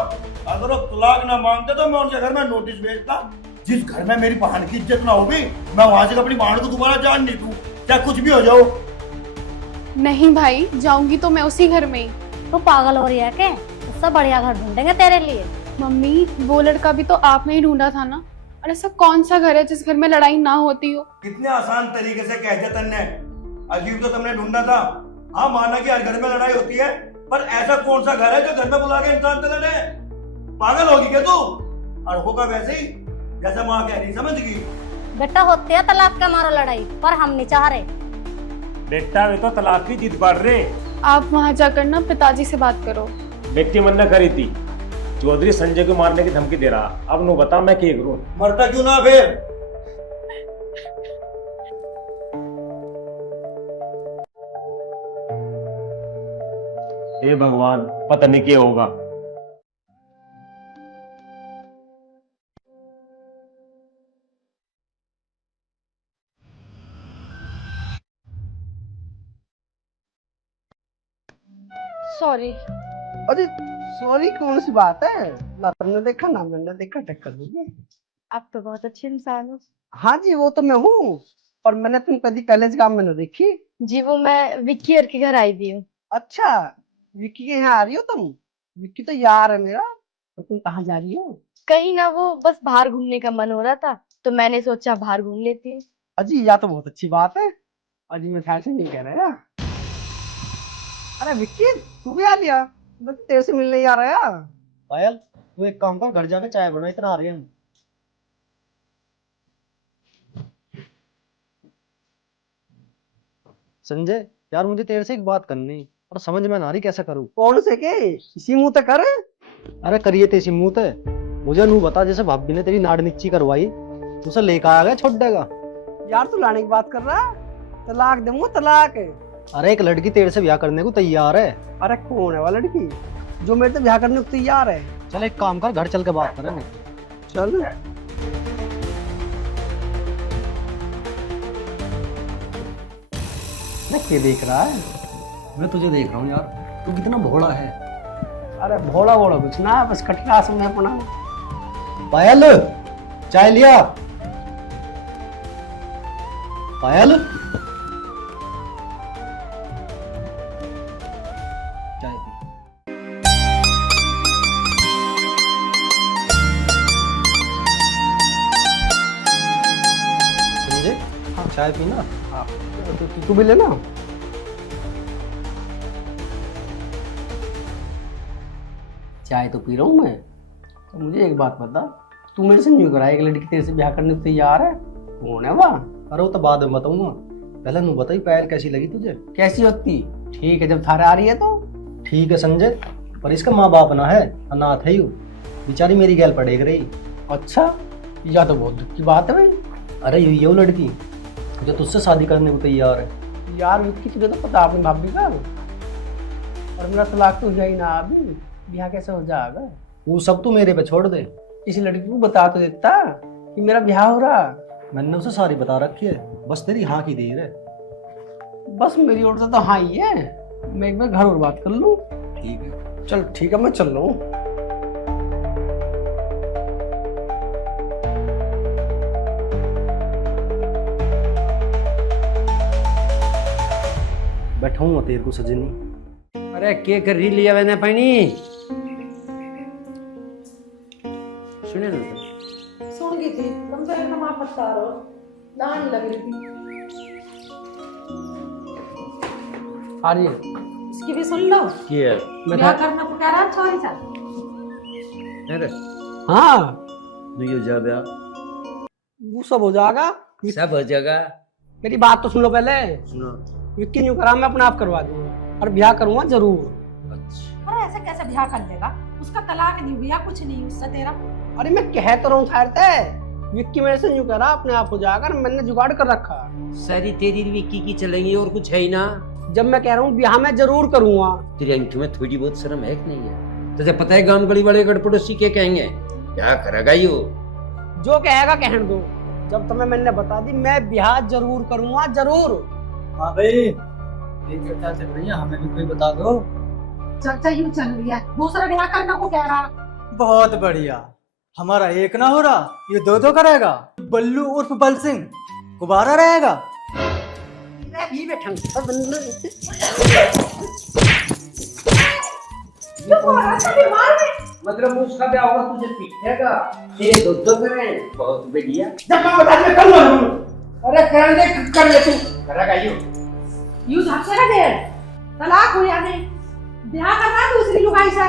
अगर वो तलाक ना मांगते तो मैं उनके घर में नोटिस भेजता। जिस घर में मेरी बहन की इज्जत ना होगी, मैं वहां से अपनी बहन को दोबारा जान नहीं दूं, क्या कुछ भी हो जाओ। नहीं भाई, जाऊंगी तो मैं उसी घर में ही। तो पागल हो रही है के? उससे बढ़िया घर ढूंढेंगे तेरे लिए। मम्मी वो लड़का भी तो आपने ही ढूंढा था ना। और ऐसा कौन सा घर है जिस घर में लड़ाई ना होती हो? कितने आसान तरीके से कह दिया तन्ने। अजीब तो तुमने ढूंढा था। हाँ माना कि हर घर में लड़ाई होती है, पर ऐसा कौन सा घर है जो घर में बुला के इंसान से लड़े? पागल होगी क्या तू? और होगा वैसे ही जैसा माँ कह रही, समझ गई? बेटा होते है तलाक का मारो लड़ाई, पर हम नहीं चाह रहे। बेटा वे तो तलाक की जिद बढ़ रहे। आप वहां जाकर ना पिताजी से बात करो। बेटी मन्ना करी थी, चौधरी संजय को मारने की धमकी दे रहा। अब नो बता मैं क्या करूं? मरता क्यों ना फिर? हे भगवान, पता नहीं क्या होगा। सॉरी। अरे सॉरी कौन सी बात है? ना तुमने देखा ना मैंने देखा, टक्कर दूंगी। आप तो बहुत अच्छे इंसान हो। हाँ जी वो तो मैं हूँ, पर मैंने तुम कभी कॉलेज काम में न देखी। जी वो मैं विक्की और के घर आई थी हूँ। अच्छा विक्की के यहाँ आ रही हो तुम? विक्की तो यार है मेरा। तो तुम कहाँ जा रही हो? कहीं ना, वो बस बाहर घूमने का मन हो रहा था तो मैंने सोचा बाहर घूम लेती हूँ। अजी या तो बहुत अच्छी बात है। अजी मैं ख्याल से नहीं कह रहा। अरे विक्की तू भी आ लिया? मैं तो तेरे से मिलने ही आ रहा। पायल तू एक काम कर, घर जाके चाय बना, इतना आ रहे हैं हम। संजय यार मुझे तेरे से एक बात करनी और समझ में ना आ रही कैसे करूँ। कौन से के? इसी मुंह तक कर। अरे करिए तेरी मुंह है, मुझे नू बता। जैसे भाभी ने तेरी नाड़ नीची करवाई, तुझे लेकर आ गया छोड़ देगा? यार तू लाने की बात कर रहा? तलाक दूंगा तलाक। अरे एक लड़की तेरे से ब्याह करने को तैयार है। अरे कौन है वो लड़की जो मेरे से ब्याह करने को तैयार है? चल एक काम कर, घर चल के बात करेंगे। चल। क्या देख रहा है? मैं तुझे देख रहा हूँ यार, तू कितना भोला है। अरे भोला भोला कुछ ना, बस कटरा समय अपना। पायल चाय लिया। पायल चाय पी। संजय हाँ चाय पीना। हाँ तू भी लेना। चाय तो पी रहा हूँ मैं। तो मुझे एक बात बता, तू मेरे से न्यू करा, एक लड़की तेरे से ब्याह करने को तैयार है, कौन है वह? अरे वो तो बाद में बताऊंगा, पहले नू बताई पायल कैसी लगी तुझे? कैसी होती? ठीक है जब थारे आ रही है तो ठीक है संजय, पर इसका माँ बाप ना है, अनाथ है यू, बेचारी मेरी गैल पड़ेग रही। अच्छा या तो बहुत दुख की बात है भाई। अरे ये लड़की जो तुझसे शादी करने को तैयार है। यार विक्की तुझे तो पता अपनी भाभी का, और मेरा तलाक तो हुआ ही ना, अभी ब्याह कैसे हो जाएगा? वो सब तू मेरे पे छोड़ दे। इस लड़की को बता तो देता कि मेरा ब्याह हो रहा। मैंने उसे सारी बता रखी है, बस तेरी हाँ की देर है। बस मेरी ओर से तो हाँ ही है, मैं एक बार घर और बात कर लूँ। ठीक है चल ठीक है मैं चल रहा हूँ। बैठा हूँ तेरे को सजनी। अरे के कर रही लिया मैंने पानी? सुने ना तो सुन गई थी तुम तो एकदम आप बता रहो, नहाने लग रही थी। आ रही है? इसकी भी सुन लो, क्या ब्याह करना तो कह रहा छोरी सा। अरे हाँ नहीं हो जा ब्याह, वो सब हो जाएगा। सब हो जाएगा। मेरी बात तो सुन लो पहले। सुनो। विक्की न्यू करा, मैं अपने आप करवा दूंगा और ब्याह करूंगा जरूर। अच्छा अरे ऐसे कैसे ब्याह कर देगा? उसका तलाक नहीं हुआ, कुछ नहीं उससे तेरा। अरे मैं कह तो रहा हूँ ठहरते, विक्की मेरे से न्यू करा, अपने आप हो जाएगा, मैंने जुगाड़ कर रखा। सारी तेरी विक्की की चलेंगी और कुछ है ही ना। जब मैं कह रहा हूँ ब्याह मैं जरूर करूंगा। तेरी आंखों में थोड़ी बहुत शर्म है कि नहीं है? तुझे पता है गांव गली वाले गढ़ पड़ोसी क्या कहेंगे? क्या करेगा यो? जो कहेगा कहने दो, जब तुम्हें मैंने बता दी मैं ब्याह जरूर करूंगा, जरूर। हाँ भाई ये चर्चा चल रही है, हमें भी कोई बता दो। चर्चा यूं चल रही है, दूसरा ब्याह करने को कह रहा। बहुत बढ़िया, हमारा एक ना हो रहा, ये दो दो करेगा। बल्लू उर्फ बल सिंह गुब्बारा रहेगा। ही बैठा मतलब उसका ब्याह होगा तुझे पीटेगा, तेरे दो करें, बहुत बढ़िया। जब मैं बता मैं करूंगा जरूर। अरे कर दे, कर ले तू, करेगा यूं झपसे ना दे, तलाक हो जाने, ब्याह करना दूसरी लुगाई से।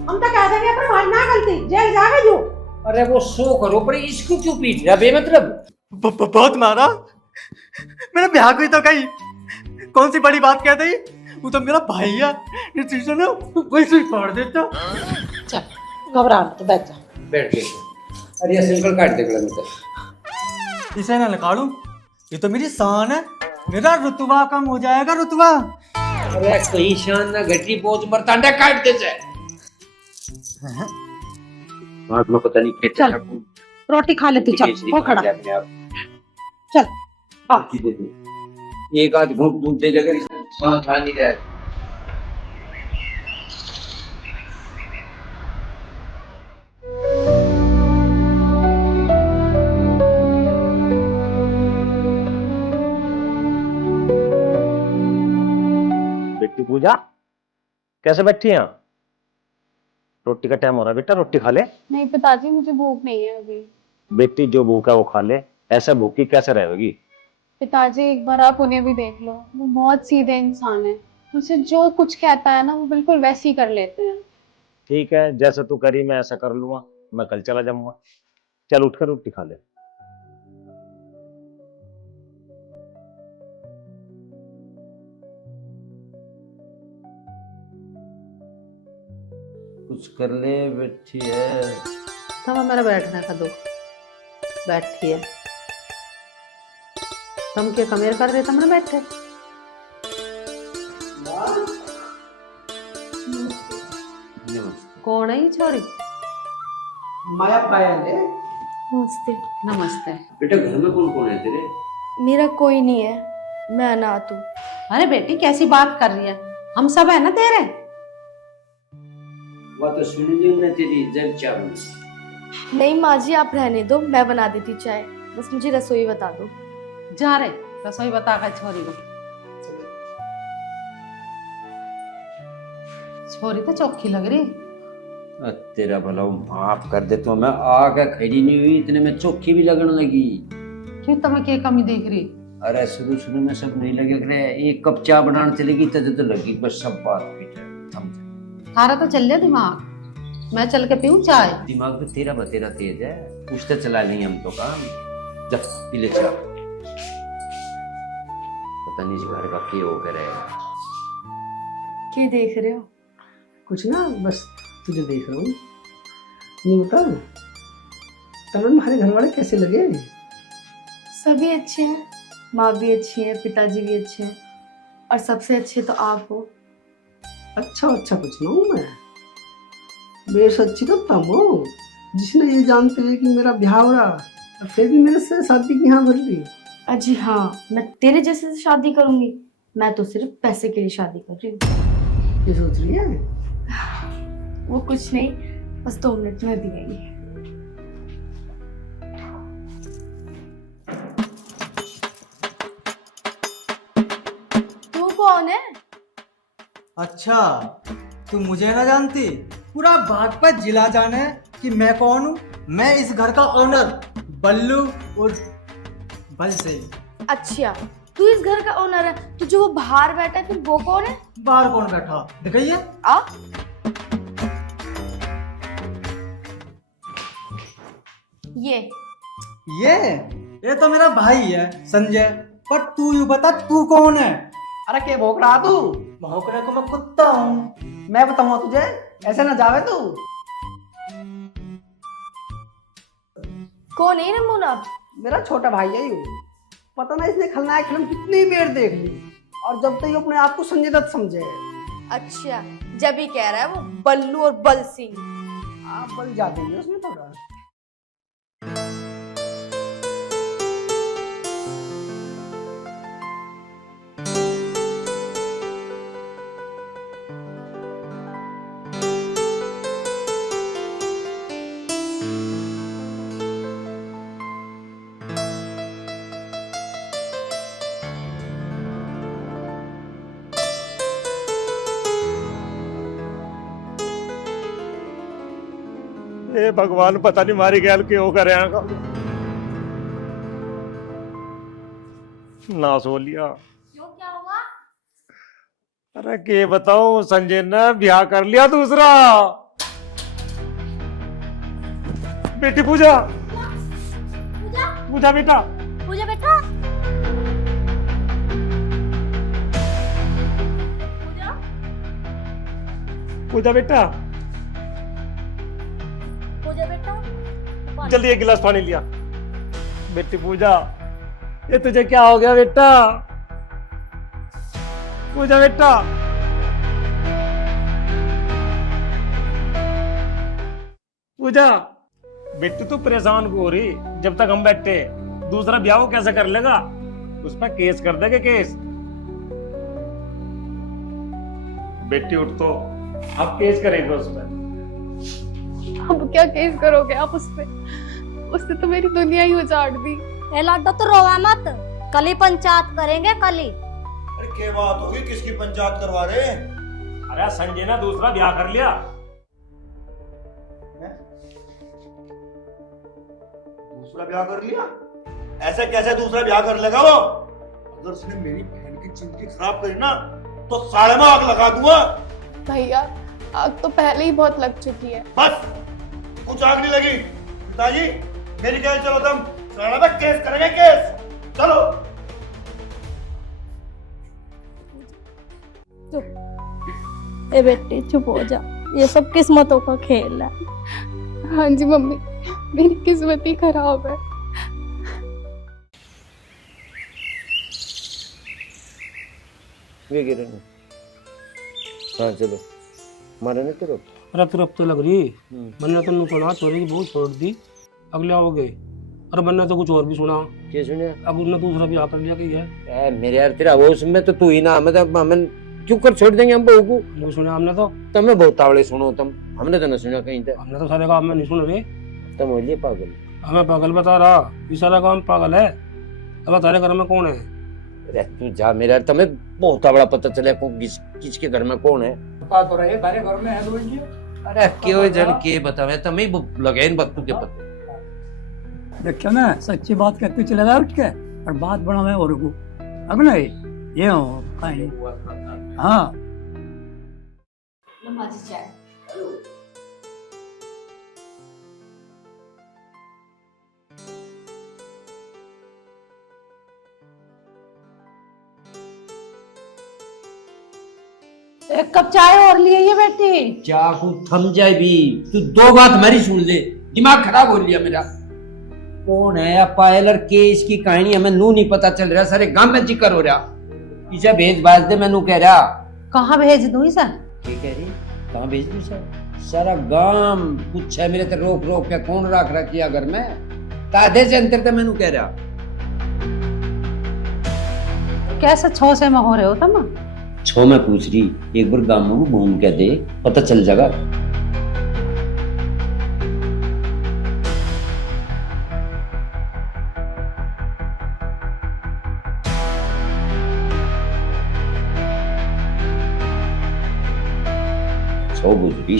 हम तो कह देंगे पर हमारी ना गलती, जेल जाएगा जो। अरे वो सो करो, पर इसको क्यों पीट रहा बेमतलब? बहुत मारा, मेरा ब्याह कोई तो कही, कौन सी बड़ी बात कह दी, वो तो मेरा भाई है, डिसीजन है वैसे ही फाड़ देता। चल घबरा मत, बैठ जा। बैठ गए। अरे ये सिंपल काट दे गला में। इसे ना निकालूं, ये तो मेरी शान है, मेरा रुतबा कम हो जाएगा, रुतबा। अरे कोई शान ना घटी, बहुत मरतांडा काट दे जाए। आँख में पता नहीं क्या चल रोटी खा ले तू, चल वो खड़ा चल आ। एक आध घूंट दूध दे अगर सांस खा नहीं रहा है। बेटी पूजा कैसे बैठी हैं? रोटी का टाइम हो रहा है बेटा, रोटी खा ले। नहीं पिताजी, मुझे भूख नहीं है अभी। बेटी जो भूखा है वो खा ले, ऐसा भूखी कैसे रहेगी? पिताजी एक बार आप उन्हें भी देख लो, वो बहुत सीधे इंसान है, मुझे जो कुछ कहता है ना वो बिल्कुल वैसे ही कर लेते हैं। ठीक है, जैसे तू करी मैं ऐसा कर लूंगा, मैं कल चला जाऊंगा। चल उठकर रोटी खा ले। कुछ कर ले, बैठी है। तब मेरा बैठने का दो, बैठी है तुम के कमेर कर रहे, तुमने बैठे। कौन है ये छोरी? माया पायल है। नमस्ते। नमस्ते। बेटा घर में कौन कौन है तेरे? मेरा कोई नहीं है, मैं अनाथ हूँ। अरे बेटी कैसी बात कर रही है, हम सब है ना तेरे। वो तो सुन ली ना तेरी इज्जत चावल। नहीं माँ जी, आप रहने दो, मैं बना देती चाय, बस मुझे रसोई बता दो। जा रे रसोई बता कर छोरी को। छोरी तो चौखी लग रही। तेरा भला माफ कर दे, तो मैं आके खड़ी नहीं हुई इतने में चौकी भी लगने लगी। क्यों तुम्हें क्या कमी देख रही? अरे शुरू शुरू में सब नहीं लगे करे, एक कप चाय बनाने चलेगी तो लगी, बस सब बात पीट समझ। थारा तो चल जा दिमाग, मैं चल के पीऊं चाय। दिमाग तो तेरा बतेरा तेज है, कुछ तो चला नहीं हम तो काम। जब पी ले चाय, पता नहीं इस घर का क्या हो गया। क्या देख रहे हो? कुछ ना, बस तुझे देख रहा हूँ। नहीं बता तमन, हमारे घर वाले कैसे लगे? सभी अच्छे हैं, माँ भी अच्छी है, पिताजी भी अच्छे हैं, और सबसे अच्छे तो आप हो। अच्छा अच्छा कुछ ना हूँ मैं, मेरे से अच्छी तो तुम हो, जिसने ये जानते हुए कि मेरा ब्याह हो रहा और फिर भी मेरे से शादी की हाँ भर दी। अजी हाँ, मैं तेरे जैसे से शादी करूंगी? मैं तो सिर्फ पैसे के लिए शादी कर रही हूँ। ये सोच रही है? वो कुछ नहीं, बस 2 मिनट में भी आएंगे। तू कौन है? अच्छा, तू मुझे ना जानती? पूरा बागपत जिला जाने कि मैं कौन हूँ। मैं इस घर का ओनर बल्लू उर्फ बल से। अच्छा, तू इस घर का ओनर है, तो जो वो बाहर बैठा है फिर वो कौन है? बाहर कौन बैठा दिखाइए। आ ये तो मेरा भाई है संजय, पर तू यूं बता तू कौन है? अरे के भौंक रहा तू? भौंकने को मैं कुत्ता हूँ। मैं बताऊंगा तुझे, ऐसे ना जावे तू। कौन है नमूना? मेरा छोटा भाई है यू। पता ना इसने खलनायक फिल्म कितनी बार देख ली, और जब तक ये अपने आप को संजय दत्त समझे। अच्छा, जब ही कह रहा है वो बल्लू और बल सिंह। आप बल जाते हैं उसमें थोड़ा। ए भगवान पता नहीं मारी गैल क्यों करे का ना सो लिया। क्यों, क्या हुआ? अरे के बताओ, संजय ने ब्याह कर लिया दूसरा। बेटी पूजा, पूजा, पूजा बेटा, पूजा बेटा, पूजा, पूजा बेटा, पूजा बेटा, जल्दी एक गिलास पानी लिया। बेटी पूजा, ये तुझे क्या हो गया बेटा? पूजा बेटा, पूजा बेटी तू परेशान को हो रही। जब तक हम बैठे दूसरा ब्याह वो कैसे कर लेगा? उस पर केस कर देंगे केस। बेटी उठ तो, अब केस करेंगे उस पर। अब क्या केस करोगे आप उस पे? उसने तो मेरी दुनिया ही उजाड़ दी। ए लाडो तो रोवा मत, कल ही पंचायत करेंगे कल ही। अरे क्या बात होगी, किसकी पंचायत करवा रहे हैं? अरे संजय ने दूसरा ब्याह कर लिया। दूसरा ब्याह कर लिया? ऐसे कैसे दूसरा ब्याह कर लेगा वो? अगर उसने मेरी बहन की जिंदगी खराब करी ना तो साले में आग लगा दूंगा। भैया आग तो पहले ही बहुत लग चुकी है। बस कुछ आग नहीं लगी। पिताजी मेरी कहल चलो, तुम साला में केस करेंगे, केस। चलो चुप, ए बेटी चुप हो जा, ये सब किस्मतों का खेल है। हाँ जी मम्मी, मेरी किस्मत ही खराब है। हाँ चलो, मारे ने तेरे। अरे तरफ तो लग रही, मैंने तो सुना चोरी की बहुत छोड़ दी, अगले हो गए। अरे मैंने तो कुछ और भी सुना। क्या सुने? अब उसने दूसरा भी आकर लिया कि है। मेरे यार तेरा वो उसमें तो तू ही ना, हमें क्यों कर छोड़ देंगे हम बहू को? नहीं सुना हमने तो। तुम्हें बहुत तावड़े सुनो तुम, हमने तो ना सुना कहीं तक। हमने तो सारे काम में नहीं सुन रहे। तुम हो लिए पागल। हमें पागल बता रहा, ये सारा काम पागल है। अब तारे घर में कौन है? अरे तू जा मेरे यार, तुम्हें बहुत तावड़ा पता चले किसके घर में कौन है। पता तो रहे तारे घर में है दो जी। अरे क्यों जन के बतावे, तुम्हें लगे इन बातों के पता। देखो ना, सच्ची बात कहते चले जाए उठ के, और बात बना मैं और को अब नहीं ये हो कहीं। हाँ एक कप चाय और लिए ये बेटी। चाकू थम जाए भी, तू दो बात हमारी सुन ले, दिमाग खराब हो लिया मेरा। कौन है पायल और के इसकी कहानी हमें नू नहीं पता चल रहा, सारे गांव में जिक्र हो रहा। इसे भेज बाज दे, मैं नू कह रहा। कहाँ भेज दूं इसे? क्या कह रही? कहाँ भेज दूं सर? सारा गांव पूछा मेरे ते रोक रोक के कौन रख रखिया घर में, तादे से अंतर ते मैनू कह रहा। कैसे छो से में हो रहे हो तुम? छो में पूछ रही, एक बार गांव में घूम के दे, पता चल जाएगा। छो बुझरी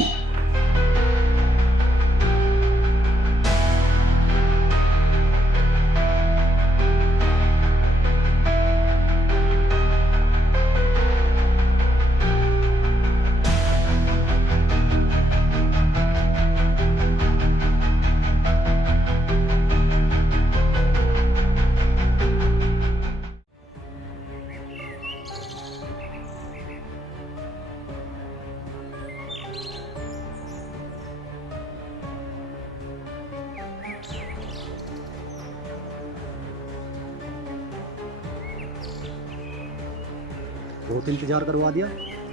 बहुत इंतजार करवा दिया।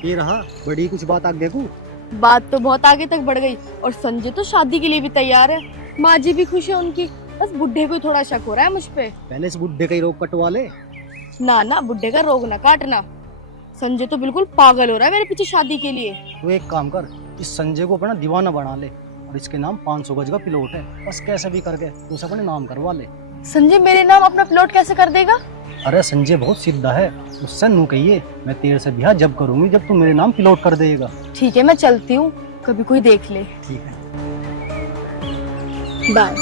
ये रहा बड़ी कुछ बात आगे को। बात तो बहुत आगे तक बढ़ गई और संजय तो शादी के लिए भी तैयार है। माँ जी भी खुश है उनकी, बस बुड्ढे को थोड़ा शक हो रहा है मुझ पे। पहले इस बुड्ढे का ही रोग कटवा ले। ना ना, बुड्ढे का रोग ना काटना। संजय तो बिल्कुल पागल हो रहा है मेरे पीछे शादी के लिए। तो एक काम कर, इस संजय को अपना दीवाना बना ले और इसके नाम 500 गज का प्लॉट है, बस कैसे भी करके तो उसे अपने नाम करवा ले। संजय मेरे नाम अपना प्लॉट कैसे कर देगा? अरे संजय बहुत सीधा है, उससे नू कहिए मैं तेरे से ब्याह जब करूंगी जब तू मेरे नाम प्लॉट कर देगा। ठीक है, मैं चलती हूँ, कभी कोई देख ले। ठीक है। बाय।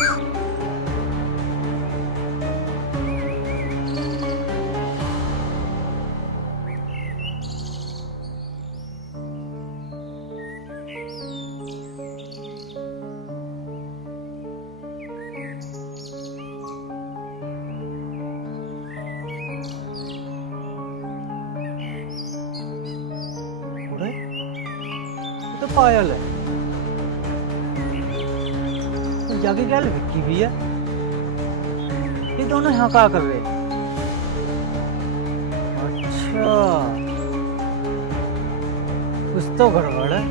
अरे ये तो पायल है। तो जाके क्या विक्की भी है। ये दोनों यहाँ क्या कर रहे हैं? अच्छा कुछ तो गड़बड़ है।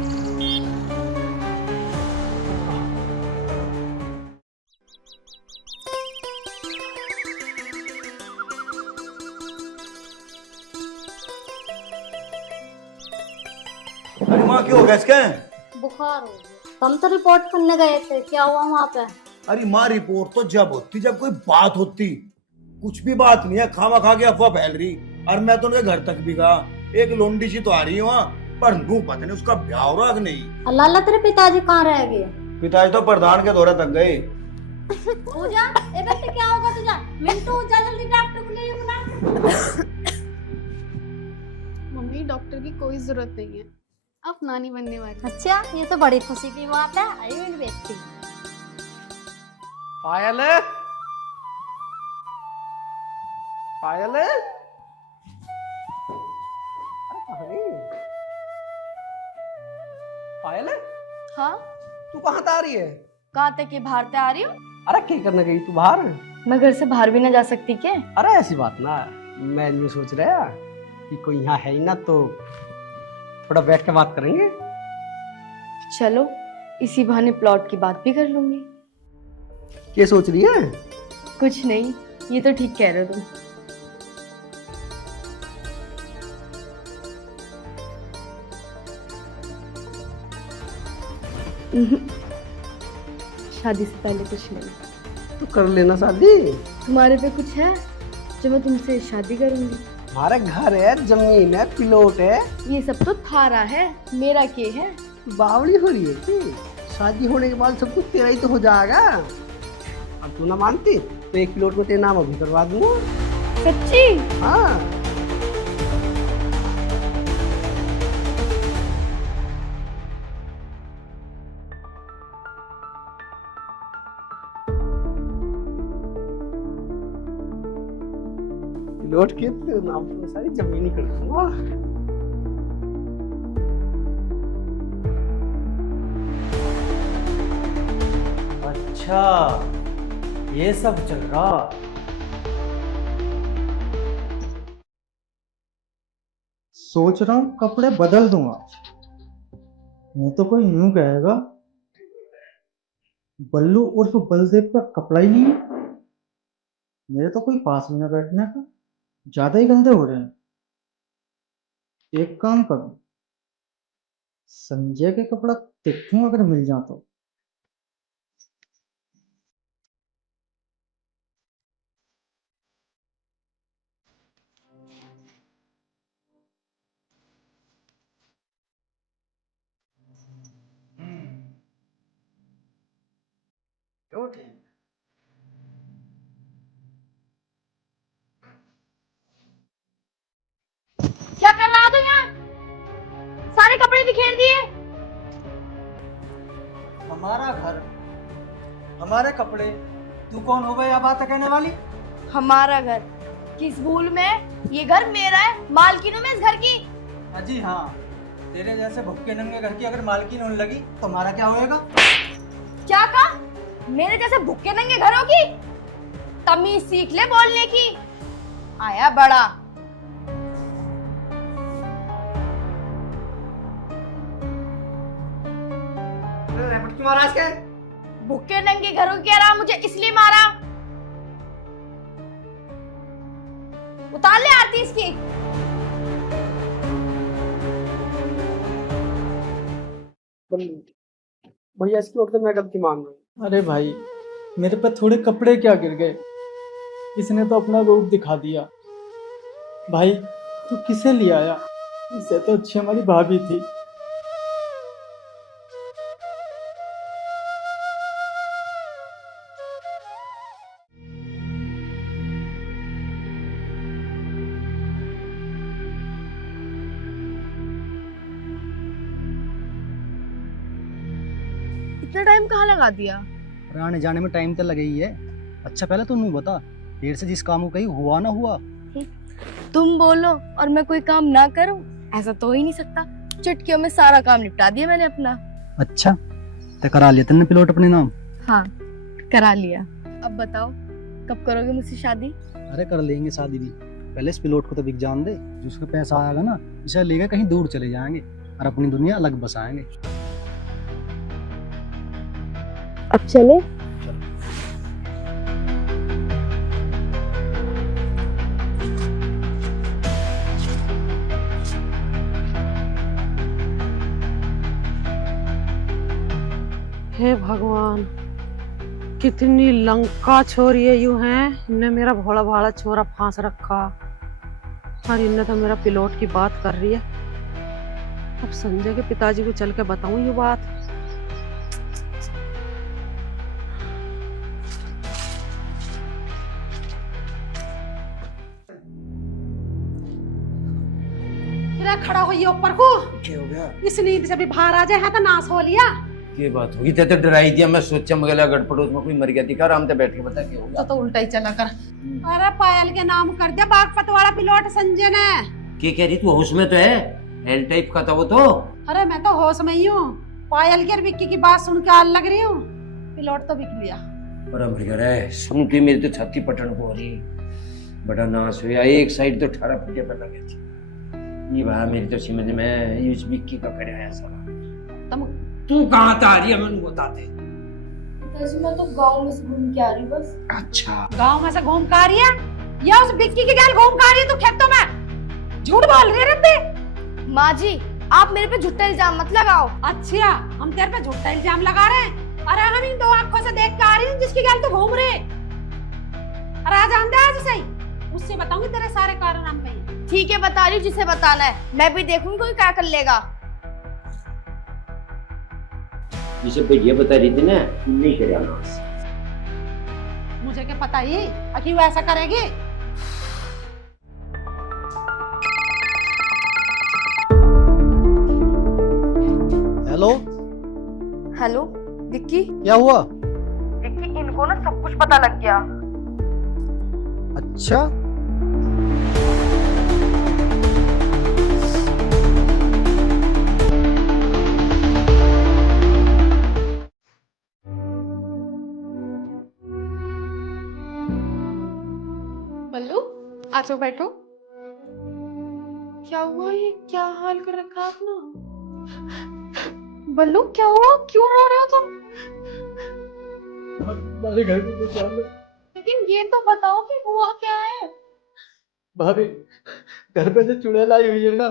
अरे माँ क्यों हो गया इसके? बुखार हो गया। हम तो रिपोर्ट करने गए थे, क्या हुआ वहाँ पे? अरे माँ रिपोर्ट तो जब होती जब कोई बात होती, कुछ भी बात नहीं है, खामा खा के अफवाह फैल रही। और मैं तो उनके घर तक भी गया, एक लोंडी सी तो आ रही है वहाँ, पर नू पता नहीं उसका ब्याह हो रहा कि नहीं। अल्लाह अल्लाह, तेरे पिताजी कहाँ रह गए? पिताजी तो प्रधान के दौरे तक गए। पूजा, ए बेटे क्या होगा तुझा? मिंटू जा जल्दी डॉक्टर को ले बुला। मम्मी डॉक्टर की कोई जरूरत नहीं है, आप नानी बनने वाली। अच्छा, ये तो बड़ी खुशी की बात है। आई मेरी बेटी। पायल, पायल, अरे कहाँ गई? पायल, हाँ, तू कहाँ आ रही है? कहाँ तक ये बाहर से आ रही हूँ? अरे क्या करने गई तू बाहर? मैं घर से बाहर भी ना जा सकती क्या? अरे ऐसी बात ना, मैं ये सोच रहा कि कोई यहाँ है ही ना, तो थोड़ा बैठ के बात करेंगे। चलो, इसी बहाने प्लॉट की बात भी कर लूंगी। क्या सोच रही है? कुछ नहीं, ये तो ठीक कह रहे हो तुम। शादी से पहले कुछ नहीं। तो कर लेना शादी। तुम्हारे पे कुछ है जो मैं तुमसे शादी करूंगी? हमारा घर है, जमीन है, प्लॉट है। ये सब तो थारा है, मेरा के है? बावड़ी हो रही है कि शादी होने के बाद सब कुछ तेरा ही तो हो जाएगा। अब तू ना मानती तो एक प्लॉट में तेरा नाम अभी करवा दूंगा। सच्ची? हाँ। प्लॉट के नाम पर सारी जमीन ही कर दूंगा। अच्छा ये सब चल रहा। सोच रहा हूँ कपड़े बदल दूंगा, नहीं तो कोई यूं कहेगा बल्लू उर्फ बलदेव का कपड़ा ही नहीं है। मेरे तो कोई पास में न बैठने का, ज्यादा ही गंदे हो रहे हैं। एक काम करूं, संजय के कपड़ा देखूं अगर मिल जाए तो। तो ठीक। क्या कर रहा हो तुम यहाँ? सारे कपड़े बिखेर दिए। हमारा घर, हमारे कपड़े, तू कौन हो गई बात कहने वाली? हमारा घर? किस भूल में? ये घर मेरा है, मालकिन हूं मैं इस घर की। अजी हाँ, तेरे जैसे भुक्के नंगे घर की अगर मालकिन होने लगी तो हमारा क्या होएगा? क्या कहा? मेरे जैसे भुक्के नंगे घरों की तमीज सीख ले बोलने की। आया बड़ा। महाराज के भुक्के नंगे घरों की आराम मुझे इसलिए मारा। उतार ले आरती इसकी। भैया इसकी ओर से मैं गलती मान रहा हूँ। अरे भाई, मेरे पे थोड़े कपड़े क्या गिर गए, इसने तो अपना रूप दिखा दिया। भाई तू किसे ले आया? इससे तो अच्छी हमारी भाभी थी। इतना टाइम कहाँ लगा दिया? अरे आने जाने में टाइम तो लगे ही है। अच्छा पहले तुम नहीं बता, देर से जिस काम को कही हुआ ना हुआ। तुम बोलो और मैं कोई काम ना करूं, ऐसा तो हो ही नहीं सकता। चुटकियों में सारा काम निपटा दिया मैंने अपना। अच्छा तो करा लिया तुमने पिलोट अपने नाम? हाँ करा लिया। अब बताओ कब करोगे मुझसे शादी? अरे कर लेंगे शादी भी, पहले इस पिलोट को तो बिक जान दे। जिसका पैसा आएगा ना इसे लेकर कहीं दूर चले जाएंगे और अपनी दुनिया अलग बसाएंगे। अब चले? हे भगवान, कितनी लंका छोरी है यूं है। इनने मेरा भोला भाला छोरा फांस रखा और इनने तो मेरा पिलोट की बात कर रही है। अब संजय के पिताजी को चल के बताऊं ये बात। खड़ा हो ऊपर को, क्या हो गया? इस नींद से भी बाहर आ जाए तो नाश हो लिया। के बात होगी? ते तो डराई दिया, मैं सोचा मगला गड़पड़ उसमें कोई मर गया दिखा, आराम से बैठ के बता क्या होगा। तो उल्टा ही चला कर। अरे पायल के नाम कर दिया बागपत वाला पिलोट संजय ने। क्या कह रही तू? होश में तो है? एल टाइप का था वो तो। अरे मैं तो होश में ही हूँ। पायल की और विक्की की बात सुन के आल लग रही हूँ। पिलोट तो बिक लिया। अरे सुन के मेरी तो छाती पटन को हो रही, बड़ा नाश हुआ। एक साइड तो 18 फुटे पर लगे थे। ये भाई मेरी तो समझ में इस विक्की का करे है सारा। तुम तू कहाँ था? रही है मैंने बताते। मैं तो गांव में से घूम के आ रही बस। अच्छा गांव में से घूम के आ रही है या उस विक्की की गैल घूम के आ रही है? तू खेतों में झूठ बोल रही है रब्बी। माँ जी आप मेरे पे झूठा इल्जाम मत लगाओ। अच्छा हम तेरे पे झूठा इल्जाम लगा रहे हैं? अरे हम इन दो आंखों से देख के आ रही हूँ जिसकी गैल तू घूम रहे। अरे आज आंदे आज सही, उससे बताऊंगी तेरे सारे कारण हम पे। ठीक है बता रही हूँ जिसे बताना है, मैं भी देखूंगी कोई क्या कर लेगा। जिसे भैया बता रही थी ना, नहीं करे नाश। मुझे क्या पता ही कि वो ऐसा करेगी। Hello hello Vicky. क्या हुआ? विक्की इनको ना सब कुछ पता लग गया। अच्छा बल्लू आ जाओ बैठो। क्या हुआ? ये क्या हाल कर रखा आपने? बल्लू क्या हुआ? क्यों रो रहे हो तुम? हमारे घर में कुछ चाल लेकिन ये तो बताओ कि हुआ क्या है? भाभी घर पे जो चुड़ैल आई हुई है ना,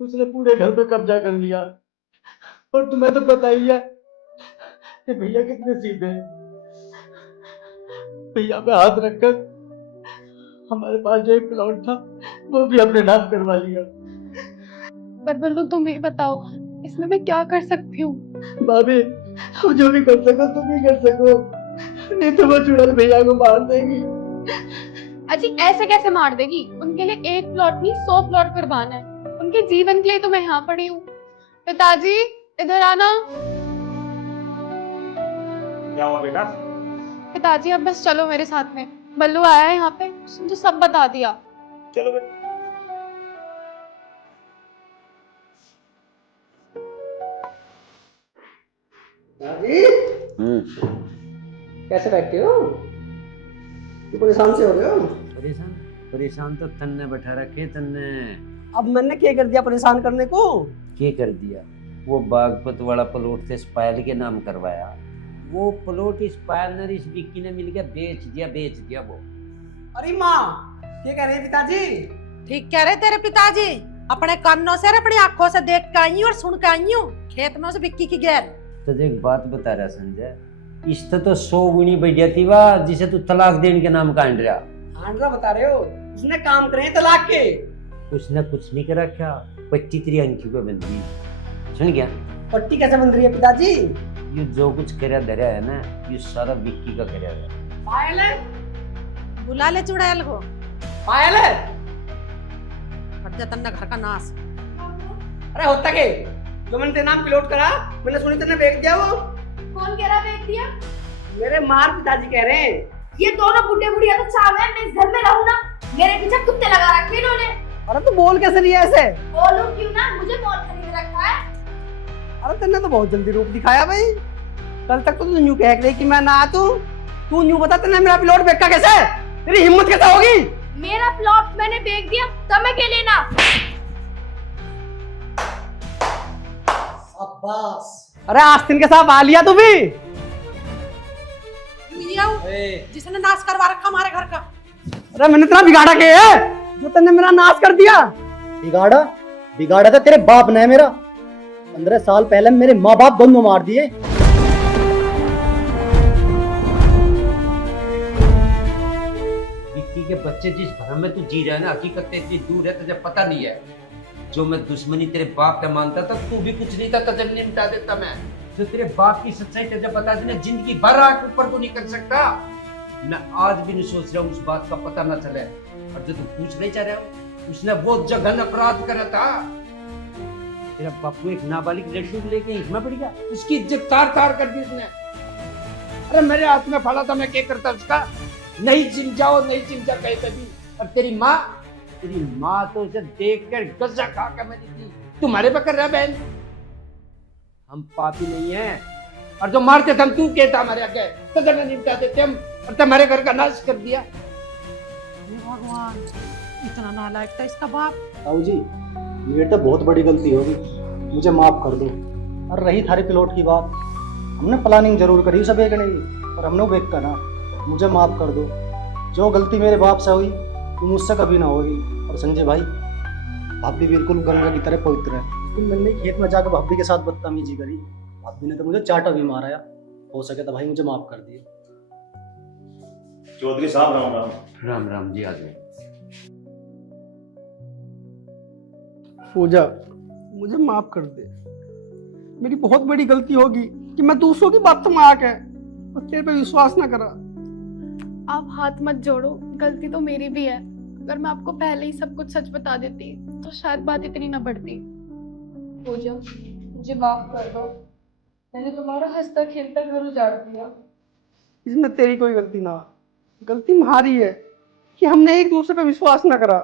उसने पूरे घर पे कब्जा कर लिया। और तुम्हें तो पता ही है कि भैया कितने सीधे हैं। भैया पे हाथ रखकर हमारे पास जो एक प्लॉट था वो भी अपने नाम करवा लिया। पर बल्लू तुम ही बताओ इसमें मैं क्या कर सकती हूँ? भाभी वो जो भी कर सको तुम भी कर सको, नहीं तो वो चुड़ैल भैया को मार देगी। अजी ऐसे कैसे मार देगी? उनके लिए एक प्लॉट नहीं 100 प्लॉट कुर्बान है। उनके जीवन के लिए तो मैं यहाँ पड़ी हूँ। पिताजी इधर आना। क्या हुआ बेटा? पिताजी अब बस चलो मेरे साथ में। बल्लू आया है यहाँ पे, उसने मुझे सब बता दिया। चलो बेटा। दादी कैसे बैठे हो? क्यों परेशान से हो रहे हो? परेशान परेशान तो तन्ने बैठा रखे। तन्ने अब मैंने क्या कर दिया परेशान करने को? क्या कर दिया? वो बागपत वाला प्लॉट से स्पायल के नाम करवाया। वो प्लॉट इस पायल ने इस विक्की ने मिलकर बेच दिया वो। अरे माँ क्या कह रहे हैं पिताजी? ठीक कह रहे तेरे पिताजी। अपने कानों से और अपनी आंखों से देख के आई हूँ और सुन के आई हूँ खेत में उस विक्की की गैर। तो एक बात बता रहा संजय, इस तो 100 गुनी बढ़िया थी वाह जिसे तू तलाक देने के नाम कांड रहा। आंड्रा बता रहे हो? उसने काम करे तलाक के। उसने कुछ नहीं कर रखा, पट्टी तेरी अंकी को बंदी। सुन गया? पट्टी कैसे बन रही है पिताजी? ये जो कुछ करया धरा है ना, ये सारा विक्की का करया है। पायल है? बुला ले चुड़ैल को। पायल है? हट जा तन्ना घर का नाश। अरे होता के जो मैंने तेरे नाम पिलोट करा, मैंने सुनी तेने बेच दिया वो। कौन कह रहा फेंक दिया? मेरे मार पिताजी कह रहे हैं। ये दोनों बुढ़े बुढ़िया तो चाव है, मैं इस घर में रहूं ना, मेरे पीछे कुत्ते लगा रखे इन्होंने। अरे तू बोल कैसे रही है ऐसे? बोलूं क्यों ना, मुझे कौन खरीद रखा है? अरे तेने तो बहुत जल्दी रूप दिखाया भाई। कल तक तो तू यूं कह रही कि मैं ना तू यूं बता तेने मेरा प्लॉट बेचा कैसे? तेरी हिम्मत कैसे होगी? मेरा प्लॉट मैंने बेच दिया, तुम्हें क्या लेना? अब्बास अरे आस्तीन के साथ आ लिया तू भी। जिसने नाश करवा रखा हमारे घर का। अरे मैंने तेरा बिगाड़ा क्या है जो तेने मेरा नाश कर दिया? बिगाड़ा बिगाड़ा था तेरे बाप ने मेरा। 15 साल पहले मेरे माँ बाप दोनों मार दिए। विक्की के बच्चे जिस भ्रम में तू जी रहा है ना, हकीकत से इतनी दूर है तुझे पता नहीं है। जो मैं दुश्मनी तेरे बाप का मानता था, तू भी कुछ नहीं था, तुझे नहीं मिटा देता मैं। जो तेरे बाप की सच्चाई तुझे बता देना, जिंदगी भर आंख ऊपर को नहीं कर सकता। मैं आज भी नहीं सोच रहा हूँ उस बात का पता ना चले। और जो तू पूछ नहीं चाह रहा हो, उसने वो जघन्य अपराध करा था। तेरा बापू एक नाबालिग लड़की को लेके इसमें पड़ गया, उसकी इज्जत तार तार कर दी उसने। अरे मेरे हाथ में फड़ा था, मैं क्या करता उसका? नहीं चिमचाओ नहीं चिमचा कहे कभी। और तेरी माँ तो उसे देख कर गजा खा कर मैं थी। तुम्हारे पे कर रहा बहन। हम पापी नहीं हैं, और जो मारते थे हम तू कहता हमारे आगे तो निपटा देते हम, और तुम्हारे घर का नाश कर दिया। भगवान, इतना नालायक था इसका बाप। ताऊ जी मेरी तो बहुत बड़ी गलती होगी, मुझे माफ कर दो। और रही थारी प्लॉट की बात, हमने प्लानिंग जरूर करी सब एक नहीं, और हमने बेच करा। मुझे माफ कर दो। जो गलती मेरे बाप से हुई वो मुझसे कभी ना होगी। और संजय भाई, भाभी बिल्कुल गंगा की तरह पवित्र है, लेकिन मैंने खेत में जाकर भाभी के साथ बदतमीजी करी। भाभी ने तो मुझे चाटा भी मारा। हो सके तो भाई मुझे माफ कर दिए। चौधरी साहब राम राम। राम राम जी। आज पूजा मुझे माफ कर दे। मेरी बहुत बड़ी गलती होगी कि मैं दूसरों की बातों में आके और तेरे पे विश्वास ना करा। आप हाथ मत जोड़ो, गलती तो मेरी भी है। अगर मैं आपको पहले ही सब कुछ सच बता देती तो शायद बात इतनी ना बढ़ती। पूजा मुझे माफ कर दो, मैंने तुम्हारा हंसता खेलता घर उजाड़ दिया। इसमें तेरी कोई गलती ना, गलती हमारी है कि हमने एक दूसरे पे विश्वास ना करा।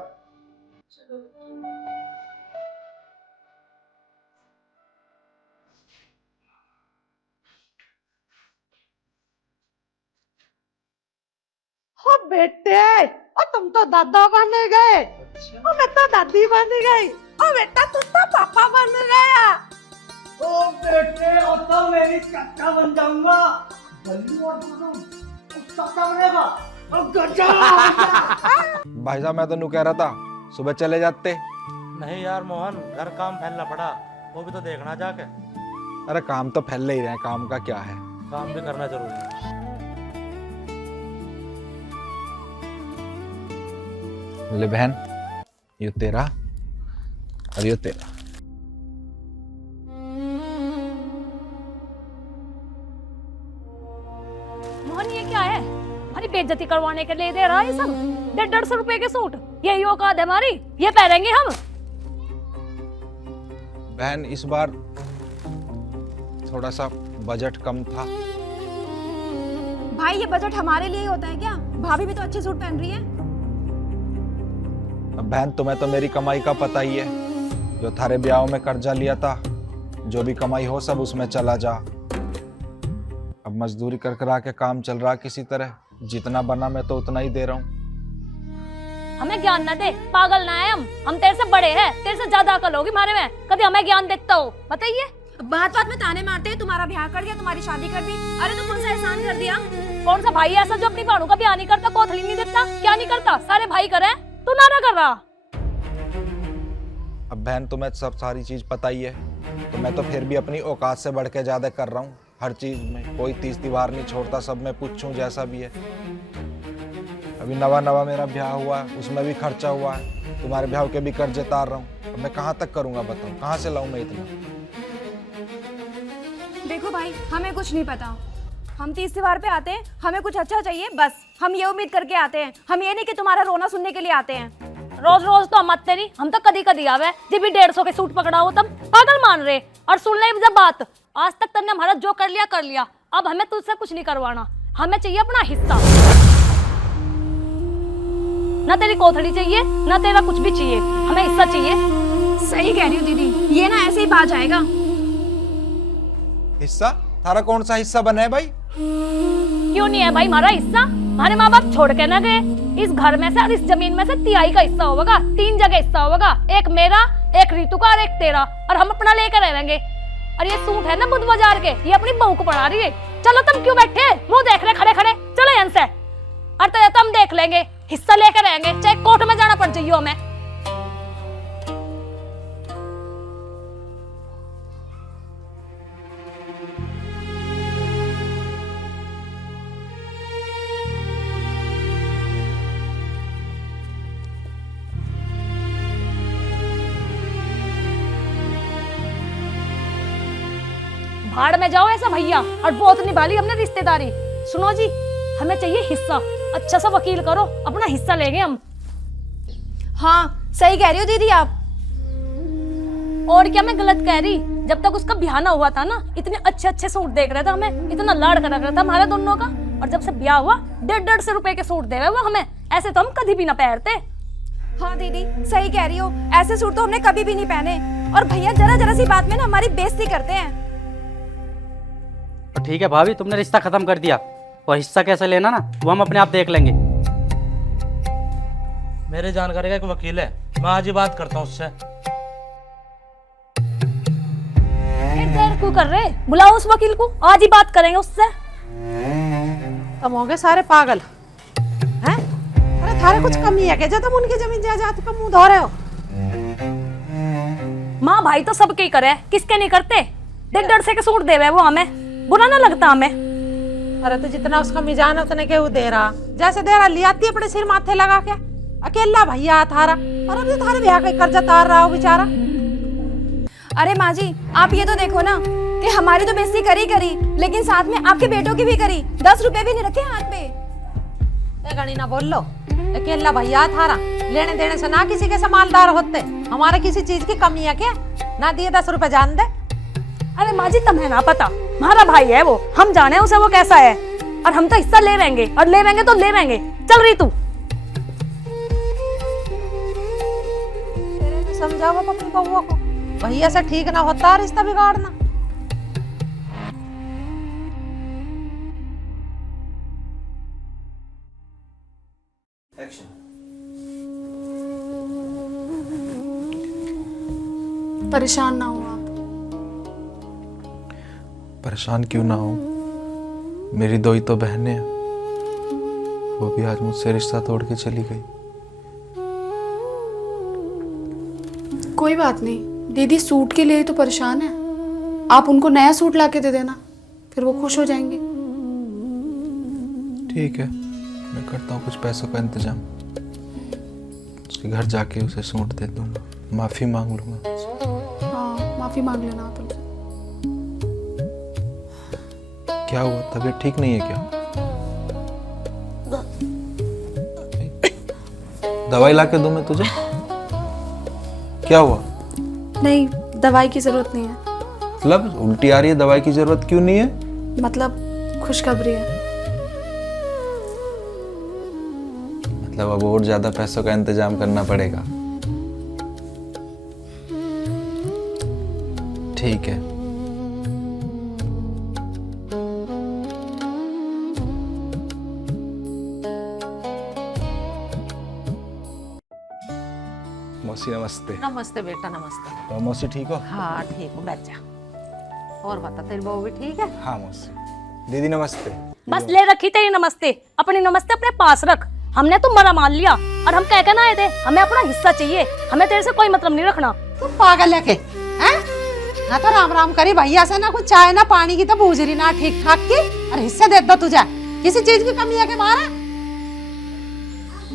हो बेटे, और तुम तो दादा बन गए। और मैं तो दादी बन गई। और बेटा तू तो पापा बन गया। ओ बेटे, अब तो मेरी चाचा बन जाऊंगा। जल्दी और चाचा बनेगा और गजा। भाई साहब मैं तो नू कह रहा था सुबह चले जाते। नहीं यार मोहन, घर काम फैलना पड़ा, वो भी तो देखना जाके। अरे काम तो फैल ही रहे हैं, काम का क्या है। काम भी करना जरूरी है। ले बहन, ये तेरा और ये तेरा। मोहन ये क्या है? हमारी बेइज्जती करवाने के लिए दे रहा है ये सब। 150 रुपए के सूट, यही औकात है हमारी, ये पहनेंगे हम। बहन इस बार थोड़ा सा बजट कम था। भाई ये बजट हमारे लिए ही होता है क्या? भाभी भी तो अच्छे सूट पहन रही है। अब बहन तुम्हें तो मेरी कमाई का पता ही है, जो थारे ब्याह में कर्जा लिया था, जो भी कमाई हो सब उसमें चला जा। अब मजदूरी कर करा के काम चल रहा किसी तरह, जितना बना मैं तो उतना ही दे रहा हूँ। हमें ज्ञान न दे, पागल ना है हम तेरे से बड़े हैं, तेरे से ज्यादा अकल होगी हमारे में, कभी हमें ज्ञान देता हो बताइए। बात बात में ताने मारते हैं, तुम्हारा ब्याह कर दिया, तुम्हारी शादी कर दी। अरे तो कौन सा एहसान कर दिया? कौन सा भाई ऐसा जो अपनी बहनों का ब्याह नहीं करता, कोथली नहीं देता? क्या नहीं करता? सारे भाई करे, तू ना कर रहा। अब बहन तुम्हें सब सारी चीज पता ही है, तो मैं तो फिर भी अपनी औकात से बढ़ के ज्यादा कर रहा हूँ हर चीज में। कोई 30 दीवार नहीं छोड़ता, सब मैं पूछूं जैसा भी है। अभी नवा मेरा ब्याह हुआ है, उसमें भी खर्चा हुआ है, तुम्हारे ब्याह के भी कर्जे तार रहा हूँ। अब मैं कहाँ तक करूंगा बताओ, कहाँ से लाऊं मैं इतना? देखो भाई, हमें कुछ नहीं पता। हम 30 दीवार पे आते हैं, हमें कुछ अच्छा चाहिए बस, हम ये उम्मीद करके आते हैं। हम ये नहीं कि तुम्हारा रोना सुनने के लिए आते हैं। रोज रोज तो हम आते नहीं, हम तो कदी कदी आवे। जब भी 150 के सूट पकड़ा हो तब पागल मान रहे। और सुन ले जब बात, आज तक तन्ने हमारा जो कर लिया, अब हमें तुझसे कुछ नहीं करवाना, हमें चाहिए अपना हिस्सा। ना तेरी कोथड़ी चाहिए ना तेरा कुछ भी चाहिए, हमें हिस्सा चाहिए। सही कह रही हो दीदी, ये ना ऐसे ही बात जाएगा। हिस्सा? थारा कौन सा हिस्सा बना है भाई? क्यों नहीं है भाई हमारा हिस्सा? हमारे माँ बाप छोड़ के ना गए, इस घर में से और इस जमीन में से 3/4 का हिस्सा होगा, 3 जगह हिस्सा होगा, एक मेरा, एक रीतू का और एक तेरा, और हम अपना लेकर रहेंगे। और ये सूट है ना बुध बाजार के, ये अपनी बहू को पढ़ा रही है। चलो तुम क्यों बैठे मुंह देख रहे खड़े खड़े, चलो यहाँ से। और तो हम देख लेंगे, हिस्सा लेकर रहेंगे, चाहे कोर्ट में जाना पड़ जाइए हमें। भाड़ में जाओ ऐसा भैया, और बहुत निभाली हमने रिश्तेदारी। सुनो जी, हमें चाहिए हिस्सा, अच्छा सा वकील करो, अपना हिस्सा लेंगे हम। हाँ सही कह रही हो दीदी आप। और क्या मैं गलत कह रही? जब तक उसका ब्याह ना हुआ था ना, इतने अच्छे अच्छे सूट देख रहे थे हमें, इतना लाड़ कर रख रहा था हमारे दोनों का, और जब से ब्याह हुआ 150 रुपए के सूट दे रहे वो हमें, ऐसे तो हम कभी भी ना पहनते। हाँ दीदी सही कह रही हो, ऐसे सूट तो हमने कभी भी नहीं पहने। और भैया जरा जरा सी बात में ना हमारी बेइज्जती करते हैं। तो ठीक है भाभी, तुमने रिश्ता खत्म कर दिया, और हिस्सा कैसे लेना ना वो हम अपने आप देख लेंगे। मेरे जानकारी का एक वकील है, मैं आज ही बात करता हूँ उससे। देर क्यों कर रहे? बुलाओ उस वकील को, आज ही बात करेंगे उससे। तुम हो गए सारे पागल हैं? अरे थारे कुछ कमी है क्या जो तुम उनकी जमीन जायदाद का मुंह धो रहे हो? माँ भाई तो सबके ही करे, किसके नहीं करते? 150 के सूट देवे वो हमें, बुरा ना लगता हमें? अरे तो जितना उसका मिजान है उतने क्यों दे रहा, जैसे दे रहा ले आती अपने सिर माथे लगा के। अकेला भैया थारा, और अभी थारे भैया का कर्जा तार रहा हो बेचारा। अरे माँ जी आप ये तो देखो ना कि हमारी तो बेइज्जती करी, लेकिन साथ में आपके बेटों की भी करी, 10 रुपए भी नहीं रखे हाथ पे। गणी ना बोल लो, अकेला भैया थारा, लेने देने से ना किसी के से मालदार होते। हमारे किसी चीज की कमी है क्या? ना दिए 10 रुपए जान दे। अरे माँ जी तुम्हें ना पता, हमारा भाई है वो, हम जाने उसे वो कैसा है, और हम तो हिस्सा ले रहेंगे, और ले रहेंगे तो ले रहेंगे। चल रही तू। समझाओ अपनी बहू को, भैया से ठीक ना होता रिश्ता बिगाड़ना। परेशान ना हो आप। परेशान क्यों ना हो, मेरी 2 ही तो बहनें हैं, वो भी आज मुझसे रिश्ता तोड़ के चली गई। कोई बात नहीं, दीदी सूट के लिए तो परेशान है, आप उनको नया सूट लाके दे देना, फिर वो खुश हो जाएंगे। ठीक है, मैं करता हूँ कुछ पैसों का इंतजाम, उसके घर जाके उसे सूट दे दूंगा, माफी मांग लूंगा। हाँ माफी मांग लेना आप उनसे। क्या हुआ, तबीयत ठीक नहीं है क्या? दवाई ला के दूं मैं तुझे? क्या हुआ? नहीं दवाई की जरूरत नहीं है। मतलब उल्टी आ रही है, दवाई की जरूरत क्यों नहीं है? मतलब खुशखबरी है। मतलब अब और ज्यादा पैसों का इंतजाम करना पड़ेगा। ठीक है, मौसी नमस्ते। नमस्ते बेटा नमस्ते। तो मौसी ठीक हो? हाँ ठीक हूँ, बैठ जा। और बता तेरी बहू भी ठीक है? हाँ मौसी। दीदी नमस्ते। बस ले रखी तेरी नमस्ते, अपनी नमस्ते अपने पास रख। हमने तो मरा मान लिया, और हम कह के ना आए थे हमें अपना हिस्सा चाहिए, हमें तेरे से कोई मतलब नहीं रखना। तू पागल है के? हैं? ना तो राम राम करी भैया से, ना कुछ चाय ना पानी की तो बूझ रही ना ठीक ठाक की, और हिस्से दे दो तुझे, किसी चीज की कमी है के मारा?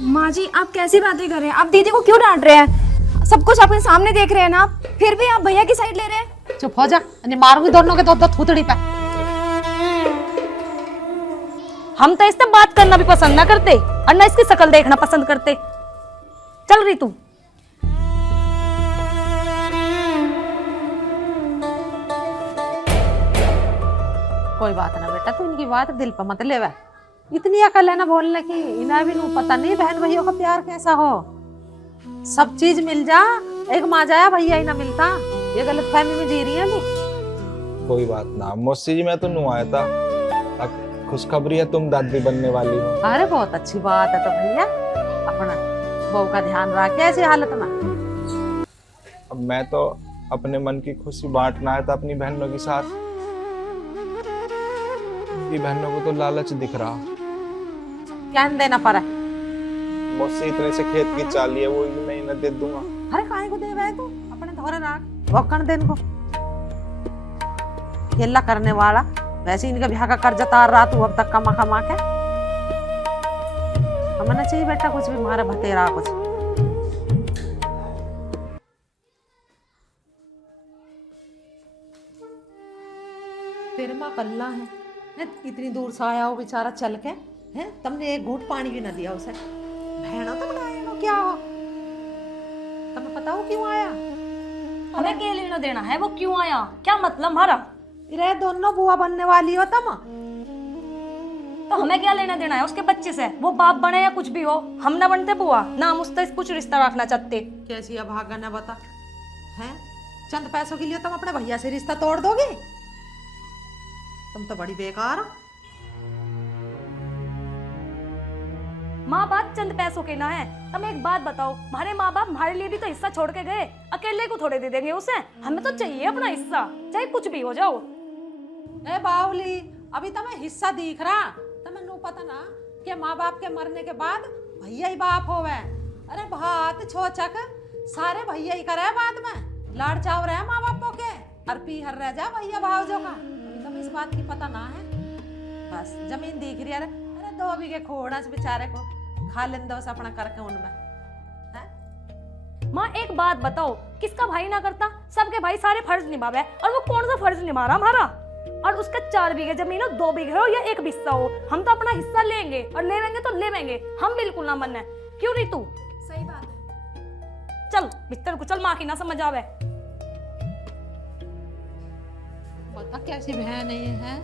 माँ जी आप कैसी बातें कर रहे हैं, आप दीदी को क्यों डांट रहे हैं? सब कुछ अपने सामने देख रहे हैं ना आप, फिर भी आप भैया की साइड ले रहे हैं। चुप हो जा, मारूंगी दोनों के दो थूथड़ी पे। हम तो इससे बात करना भी पसंद ना करते, और ना इसकी शक्ल देखना पसंद करते। चल रही तू। कोई बात ना बेटा, बेटा तू इनकी बात दिल पर मत ले। इतनी अकल है ना बोलने की, इन्हें भी नू पता नहीं बहन भैया का प्यार कैसा हो। सब चीज मिल जा, एक माँ जाया भैया ही ना मिलता। ये गलत फहमी में जी रही है अभी। कोई बात ना मौसी जी, मैं तो नू आया था। अब खुशखबरी है, तुम दादी बनने वाली हो। अरे बहुत अच्छी बात है। तो भैया अपना बहू का ध्यान रखे ऐसी हालत में। अब मैं तो अपने मन की खुशी बांटना आया था अपनी बहनों के साथ। मेरी बहनों को तो लालच दिख रहा। क्या देना पड़ा? मुझसे इतने से खेत की चाली है, वो भी मैं इन्हें दे दूंगा। अरे काहे को दे रहा है तू? अपने धोरे राख वक्कन देन को खेला करने वाला। वैसे इनके ब्याह का कर्जा तार रहा तू अब तक कमा कमा के। हमें चाहिए बेटा कुछ भी मारे भतेरा कुछ। तेरे माँ कल्ला है, इतनी दूर से आया हो बेचारा चल के, हैं? तुमने एक घूंट पानी भी ना दिया उसे। भेड़ो तो बनाएगा क्या हो? तुम्हें पता हो क्यों आया? हमें क्या लेना देना है, वो क्यों आया, क्या मतलब हमारा? रे दोनों बुआ बनने वाली हो तुम। तो हमें क्या लेना देना है उसके बच्चे से? वो बाप बने या कुछ भी हो, हम ना बनते बुआ, ना हम उससे कुछ रिश्ता रखना चाहते। कैसी अभागा ने बता, हैं? चंद पैसों के लिए तुम अपने भैया से रिश्ता तोड़ दोगे? तुम तो बड़ी बेकार हो। माँ बाप चंद पैसों के ना है। तुम एक बात बताओ, हमारे माँ बाप हमारे लिए भी तो हिस्सा छोड़ के गए, अकेले को थोड़े दे देंगे उसे? हमें तो चाहिए अपना हिस्सा, चाहे कुछ भी हो जाओ। ए बावली, अभी तुम्हें हिस्सा दिख रहा? तुम्हें नो पता ना कि माँ बाप के मरने के बाद भैया ही बाप होवे। अरे भात छोचक सारे भैया ही करे बाद में। लाड़ चाव रहे माँ बापों के, और पीहर रह जा भैया भावजों का। अभी तुम्हें इस बात की पता ना है। बस जमीन दिख रही है। अरे 2 बीघे खोड़ा बेचारे को खा लें दो अपना करके उनमें। माँ एक बात बताओ, किसका भाई ना करता? सबके भाई सारे फर्ज निभावे, और वो कौन सा फर्ज निभा रहा हमारा? और उसका 4 बीघे जमीन हो, 2 बीघे हो या 1 हिस्सा हो, हम तो अपना हिस्सा लेंगे, और लेंगे तो लेंगे। हम बिल्कुल ना मन है। क्यों नहीं तू? सही बात है। चल बिस्तर को चल, माँ की ना समझ आवे। पता कैसी बहन है ये, है?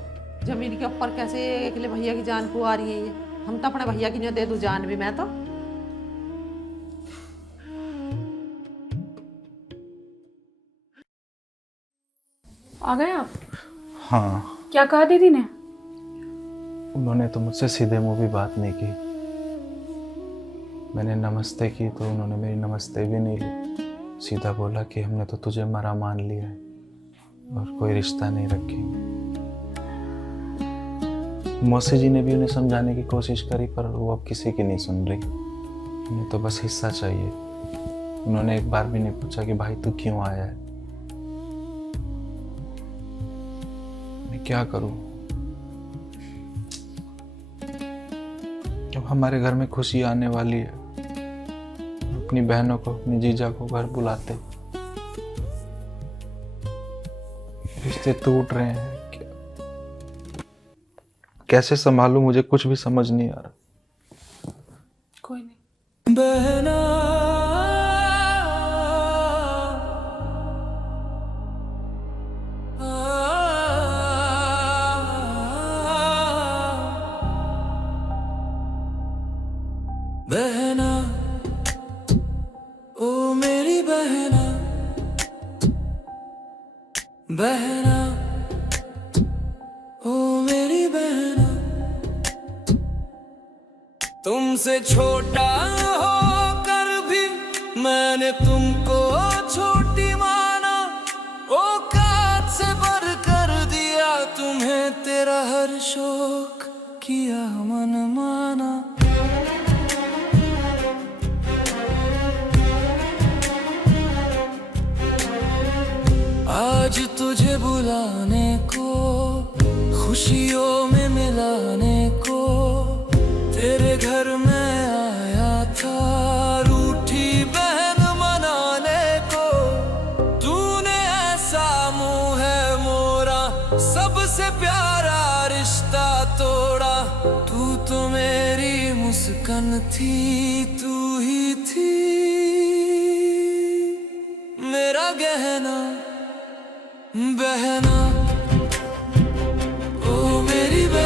जमीन के ऊपर कैसे अकेले भैया की जान को आ रही है ये। हम तो अपने भैया की नहीं दे दूं जान भी मैं तो। आ गए आप? हाँ, क्या कहा दीदी ने? उन्होंने तो मुझसे सीधे मुंह भी बात नहीं की। मैंने नमस्ते की तो उन्होंने मेरी नमस्ते भी नहीं ली। सीधा बोला कि हमने तो तुझे मरा मान लिया है और कोई रिश्ता नहीं रखेंगे। मौसी जी ने भी उन्हें समझाने की कोशिश करी, पर वो अब किसी की नहीं सुन रही। उन्हें तो बस हिस्सा चाहिए। उन्होंने एक बार भी नहीं पूछा कि भाई तू क्यों आया है। मैं क्या करूं? अब हमारे घर में खुशी आने वाली है। अपनी बहनों को, अपनी जीजा को घर बुलाते, रिश्ते टूट रहे हैं। कैसे संभालूं, मुझे कुछ भी समझ नहीं आ रहा। कोई नहीं। बहना बहना, ओ मेरी बहना, बहना, ओ मेरी बहना। तुमसे छोटा होकर भी मैंने तुमको छोटी माना। औकात से बढ़ कर दिया तुम्हें तेरा हर शौक किया मन माना। आज तुझे बुलाने को, खुशियों में मिलाने को तेरे घर में आया था। रूठी बहन मनाने को तूने ऐसा मुंह है मोरा, सबसे प्यारा रिश्ता तोड़ा। तू तो मेरी मुस्कान थी, तू ही थी मेरा गहना बहना, ओ मेरी बहना।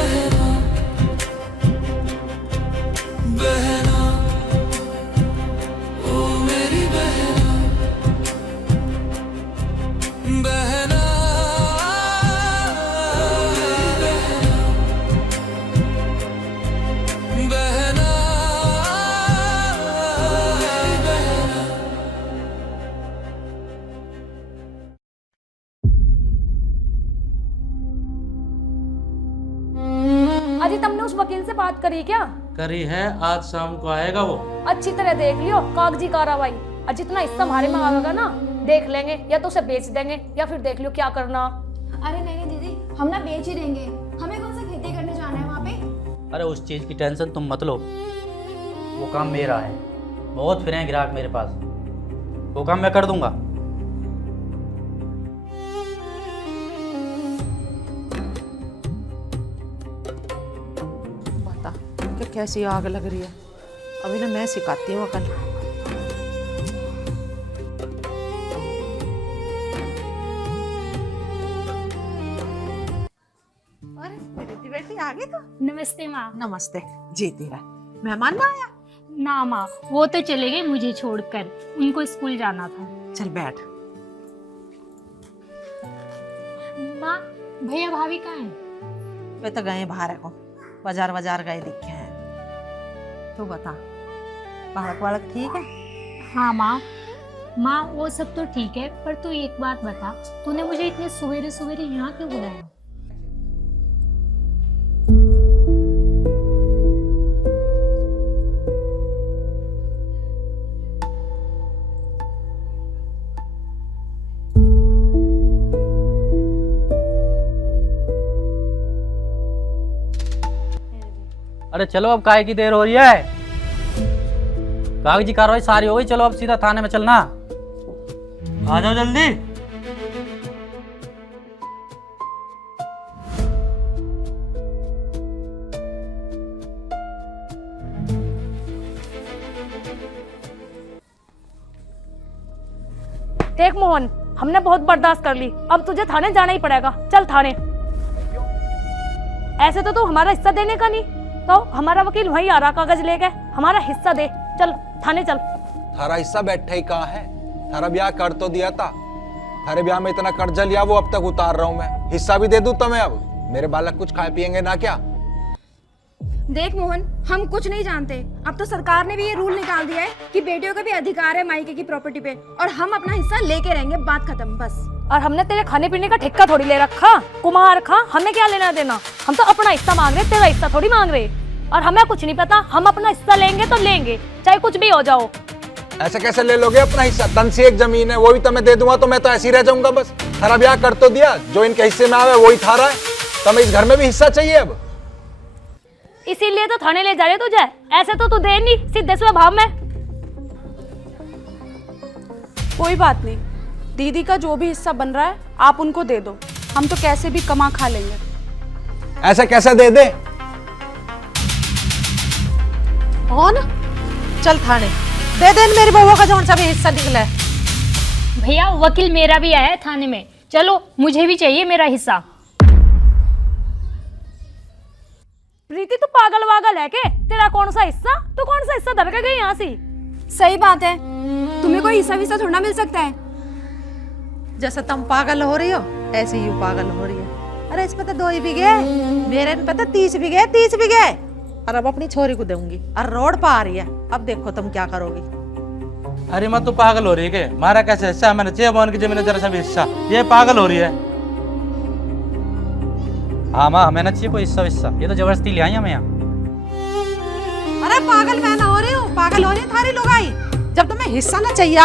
माजी तुमने उस वकील से बात करी क्या? करी है, आज शाम को आएगा वो। अच्छी तरह देख लियो कागजी कार्रवाई, और जितना हिस्सा हमारे में आएगा ना देख लेंगे, या तो उसे बेच देंगे या फिर देख लियो क्या करना। अरे नहीं दीदी, हम ना बेच ही देंगे, हमें कौन सा खेती करने जाना है वहाँ पे। अरे उस चीज़ की टेंशन तुम मत लो, वो काम मेरा है। बहुत फिरे हैं ग्राहक मेरे पास, वो काम मैं कर दूंगा। बता कि कैसी आग लग रही है। अभी ना मैं सिखाती हूँ अकल। अरे मेरी बेटी आ गई तो। नमस्ते माँ। नमस्ते। जीती रह। मेहमान ना आया? ना माँ, वो तो चले गए मुझे छोड़कर, उनको स्कूल जाना था। चल बैठ। माँ भैया भाभी कहाँ हैं? वे तो गए बाहर को, बाजार गए दिखे हैं। तू बता, बालक वालक ठीक है? हाँ माँ। माँ वो सब तो ठीक है, पर तू एक बात बता, तूने मुझे इतने सवेरे सवेरे यहाँ क्यों बुलाया? अरे चलो, अब काहे की देर हो रही है? कागजी कार्रवाई सारी हो गई, चलो अब सीधा थाने में चलना। आ जाओ जल्दी। देख मोहन, हमने बहुत बर्दाश्त कर ली, अब तुझे थाने जाना ही पड़ेगा। चल थाने। ऐसे तो तू हमारा हिस्सा देने का नहीं, तो हमारा वकील वहीं आ रहा कागज लेके, हमारा हिस्सा दे। चल थाने चल। थारा हिस्सा बैठे ही कहाँ है? थारा ब्याह कर तो दिया था, थारे ब्याह में इतना कर्जा लिया वो अब तक उतार रहा हूँ मैं। हिस्सा भी दे दूँ तुम्हें। अब मेरे बालक कुछ खाए पियेंगे ना क्या? देख मोहन, हम कुछ नहीं जानते, अब तो सरकार ने भी ये रूल निकाल दिया है कि बेटियों का भी अधिकार है मायके की प्रॉपर्टी पे, और हम अपना हिस्सा लेके रहेंगे, बात खत्म बस। और हमने तेरे खाने पीने का ठेका थोड़ी ले रखा, कुमार खा, हमें क्या लेना देना? हम तो अपना हिस्सा मांग रहे, तेरा हिस्सा थोड़ी मांग रहे। और हमें कुछ नहीं पता, हम अपना हिस्सा लेंगे तो लेंगे, चाहे कुछ भी हो जाओ। ऐसे कैसे ले लोगे अपना हिस्सा? तन से एक जमीन है, वो भी तुम्हें दे दूंगा तो मैं तो ऐसे ही रह जाऊंगा बस। थारा ब्याह कर तो दिया, जो इनके हिस्से में आवे वही थारा है। तुम्हें इस घर में भी हिस्सा चाहिए अब? इसीलिए तो थाने ले जा रहे तुझे, ऐसे तो तू दे नहीं सीधे स्वभाव में। कोई बात नहीं, दीदी का जो भी हिस्सा बन रहा है आप उनको दे दो, हम तो कैसे भी कमा खा लेंगे। ऐसे कैसे दे दे? कौन? चल थाने दे दे मेरी बहू का जो सा भी हिस्सा निकला है। भैया वकील मेरा भी आया है थाने में, चलो मुझे भी चाहिए मेरा हिस्सा। प्रीति तू पागल वागल है के? तेरा कौन सा हिस्सा? तू कौन सा हिस्सा धर के गई यहाँ से? सही बात है, तुम्हें कोई हिस्सा विस्सा थोड़ा मिल सकता है। जैसे तुम पागल हो रही हो ऐसे ही पागल हो रही है। अरे इसमें तो 2 ही बीघे, मेरे में तो 30 बीघे 30 बीघे। और अब अपनी छोरी को दूंगी, और रोड पर आ रही है, अब देखो तुम क्या करोगी। अरे मैं तो पागल हो रही है के? मारा कैसे हिस्सा? मैंने 6 बहन की जमीन जरा सा भी हिस्सा, ये पागल हो रही है। हाँ माँ, हमें ना चाहिए कोई हिस्सा विस्सा, ये तो जबरदस्ती ले आई हमें यहाँ। अरे पागल मैं ना हो रही हूँ, पागल हो रही है थारी लोगाई। जब तुम्हें हिस्सा ना चाहिए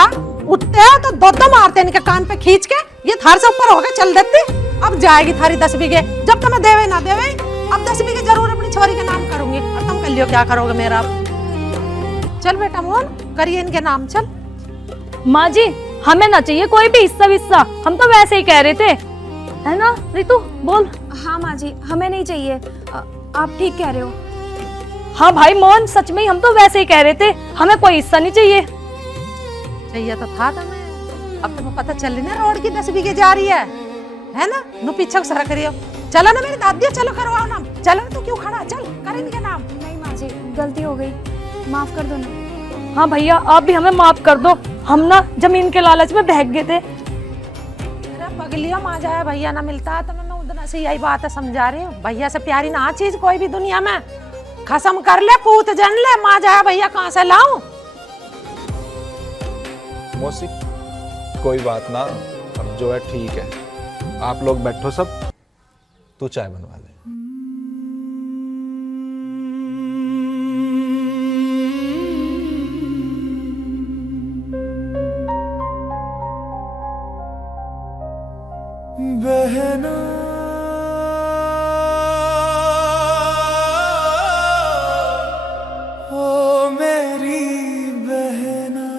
उठते हो तो 2 मारते इनके कान पे खींच के, ये थार से ऊपर होके चल देती। अब जाएगी थारी 10 बीघे, जब तुम्हें देवे ना देवे, अब 10 बीघे जरूर अपनी छोरी के नाम करूंगी, और तुम कर लियो क्या करोगे मेरा। चल बेटा मोहन, करिए इनके नाम। चल माँ जी, हमें ना चाहिए कोई भी हिस्सा विस्सा, हम तो वैसे ही कह रहे थे, है ना रितु? बोल। हाँ माँ जी, हमें नहीं चाहिए, आप ठीक कह रहे हो। हाँ भाई मोहन, सच में हम तो वैसे ही कह रहे थे, हमें कोई हिस्सा नहीं चाहिए। चाहिए तो था तुम्हें, अब तुम्हें पता चल रही ना रोड की 10 बीघे जा रही है ना? नु पीछे सरा करियो। चलो ना मेरी दादी, चलो करवाओ नाम। चलो तू क्यों खड़ा, चल कर इनके नाम। नहीं माँ जी, गलती हो गई, माफ कर दो ना। हाँ भैया, आप भी हमें माफ कर दो, हम ना जमीन के लालच में बहक गए थे। अरे पगलिया माँ जाए भैया ना मिलता तो मैं उधर से यही बात है समझा रही हूँ। भैया से प्यारी ना चीज कोई भी दुनिया में। खसम कर ले, पूत जन ले, माँ जाए भैया कहाँ से लाऊं? मौसी कोई बात ना, अब जो है ठीक है। आप लोग बैठो सब, तू चाय बनवा ले। बहना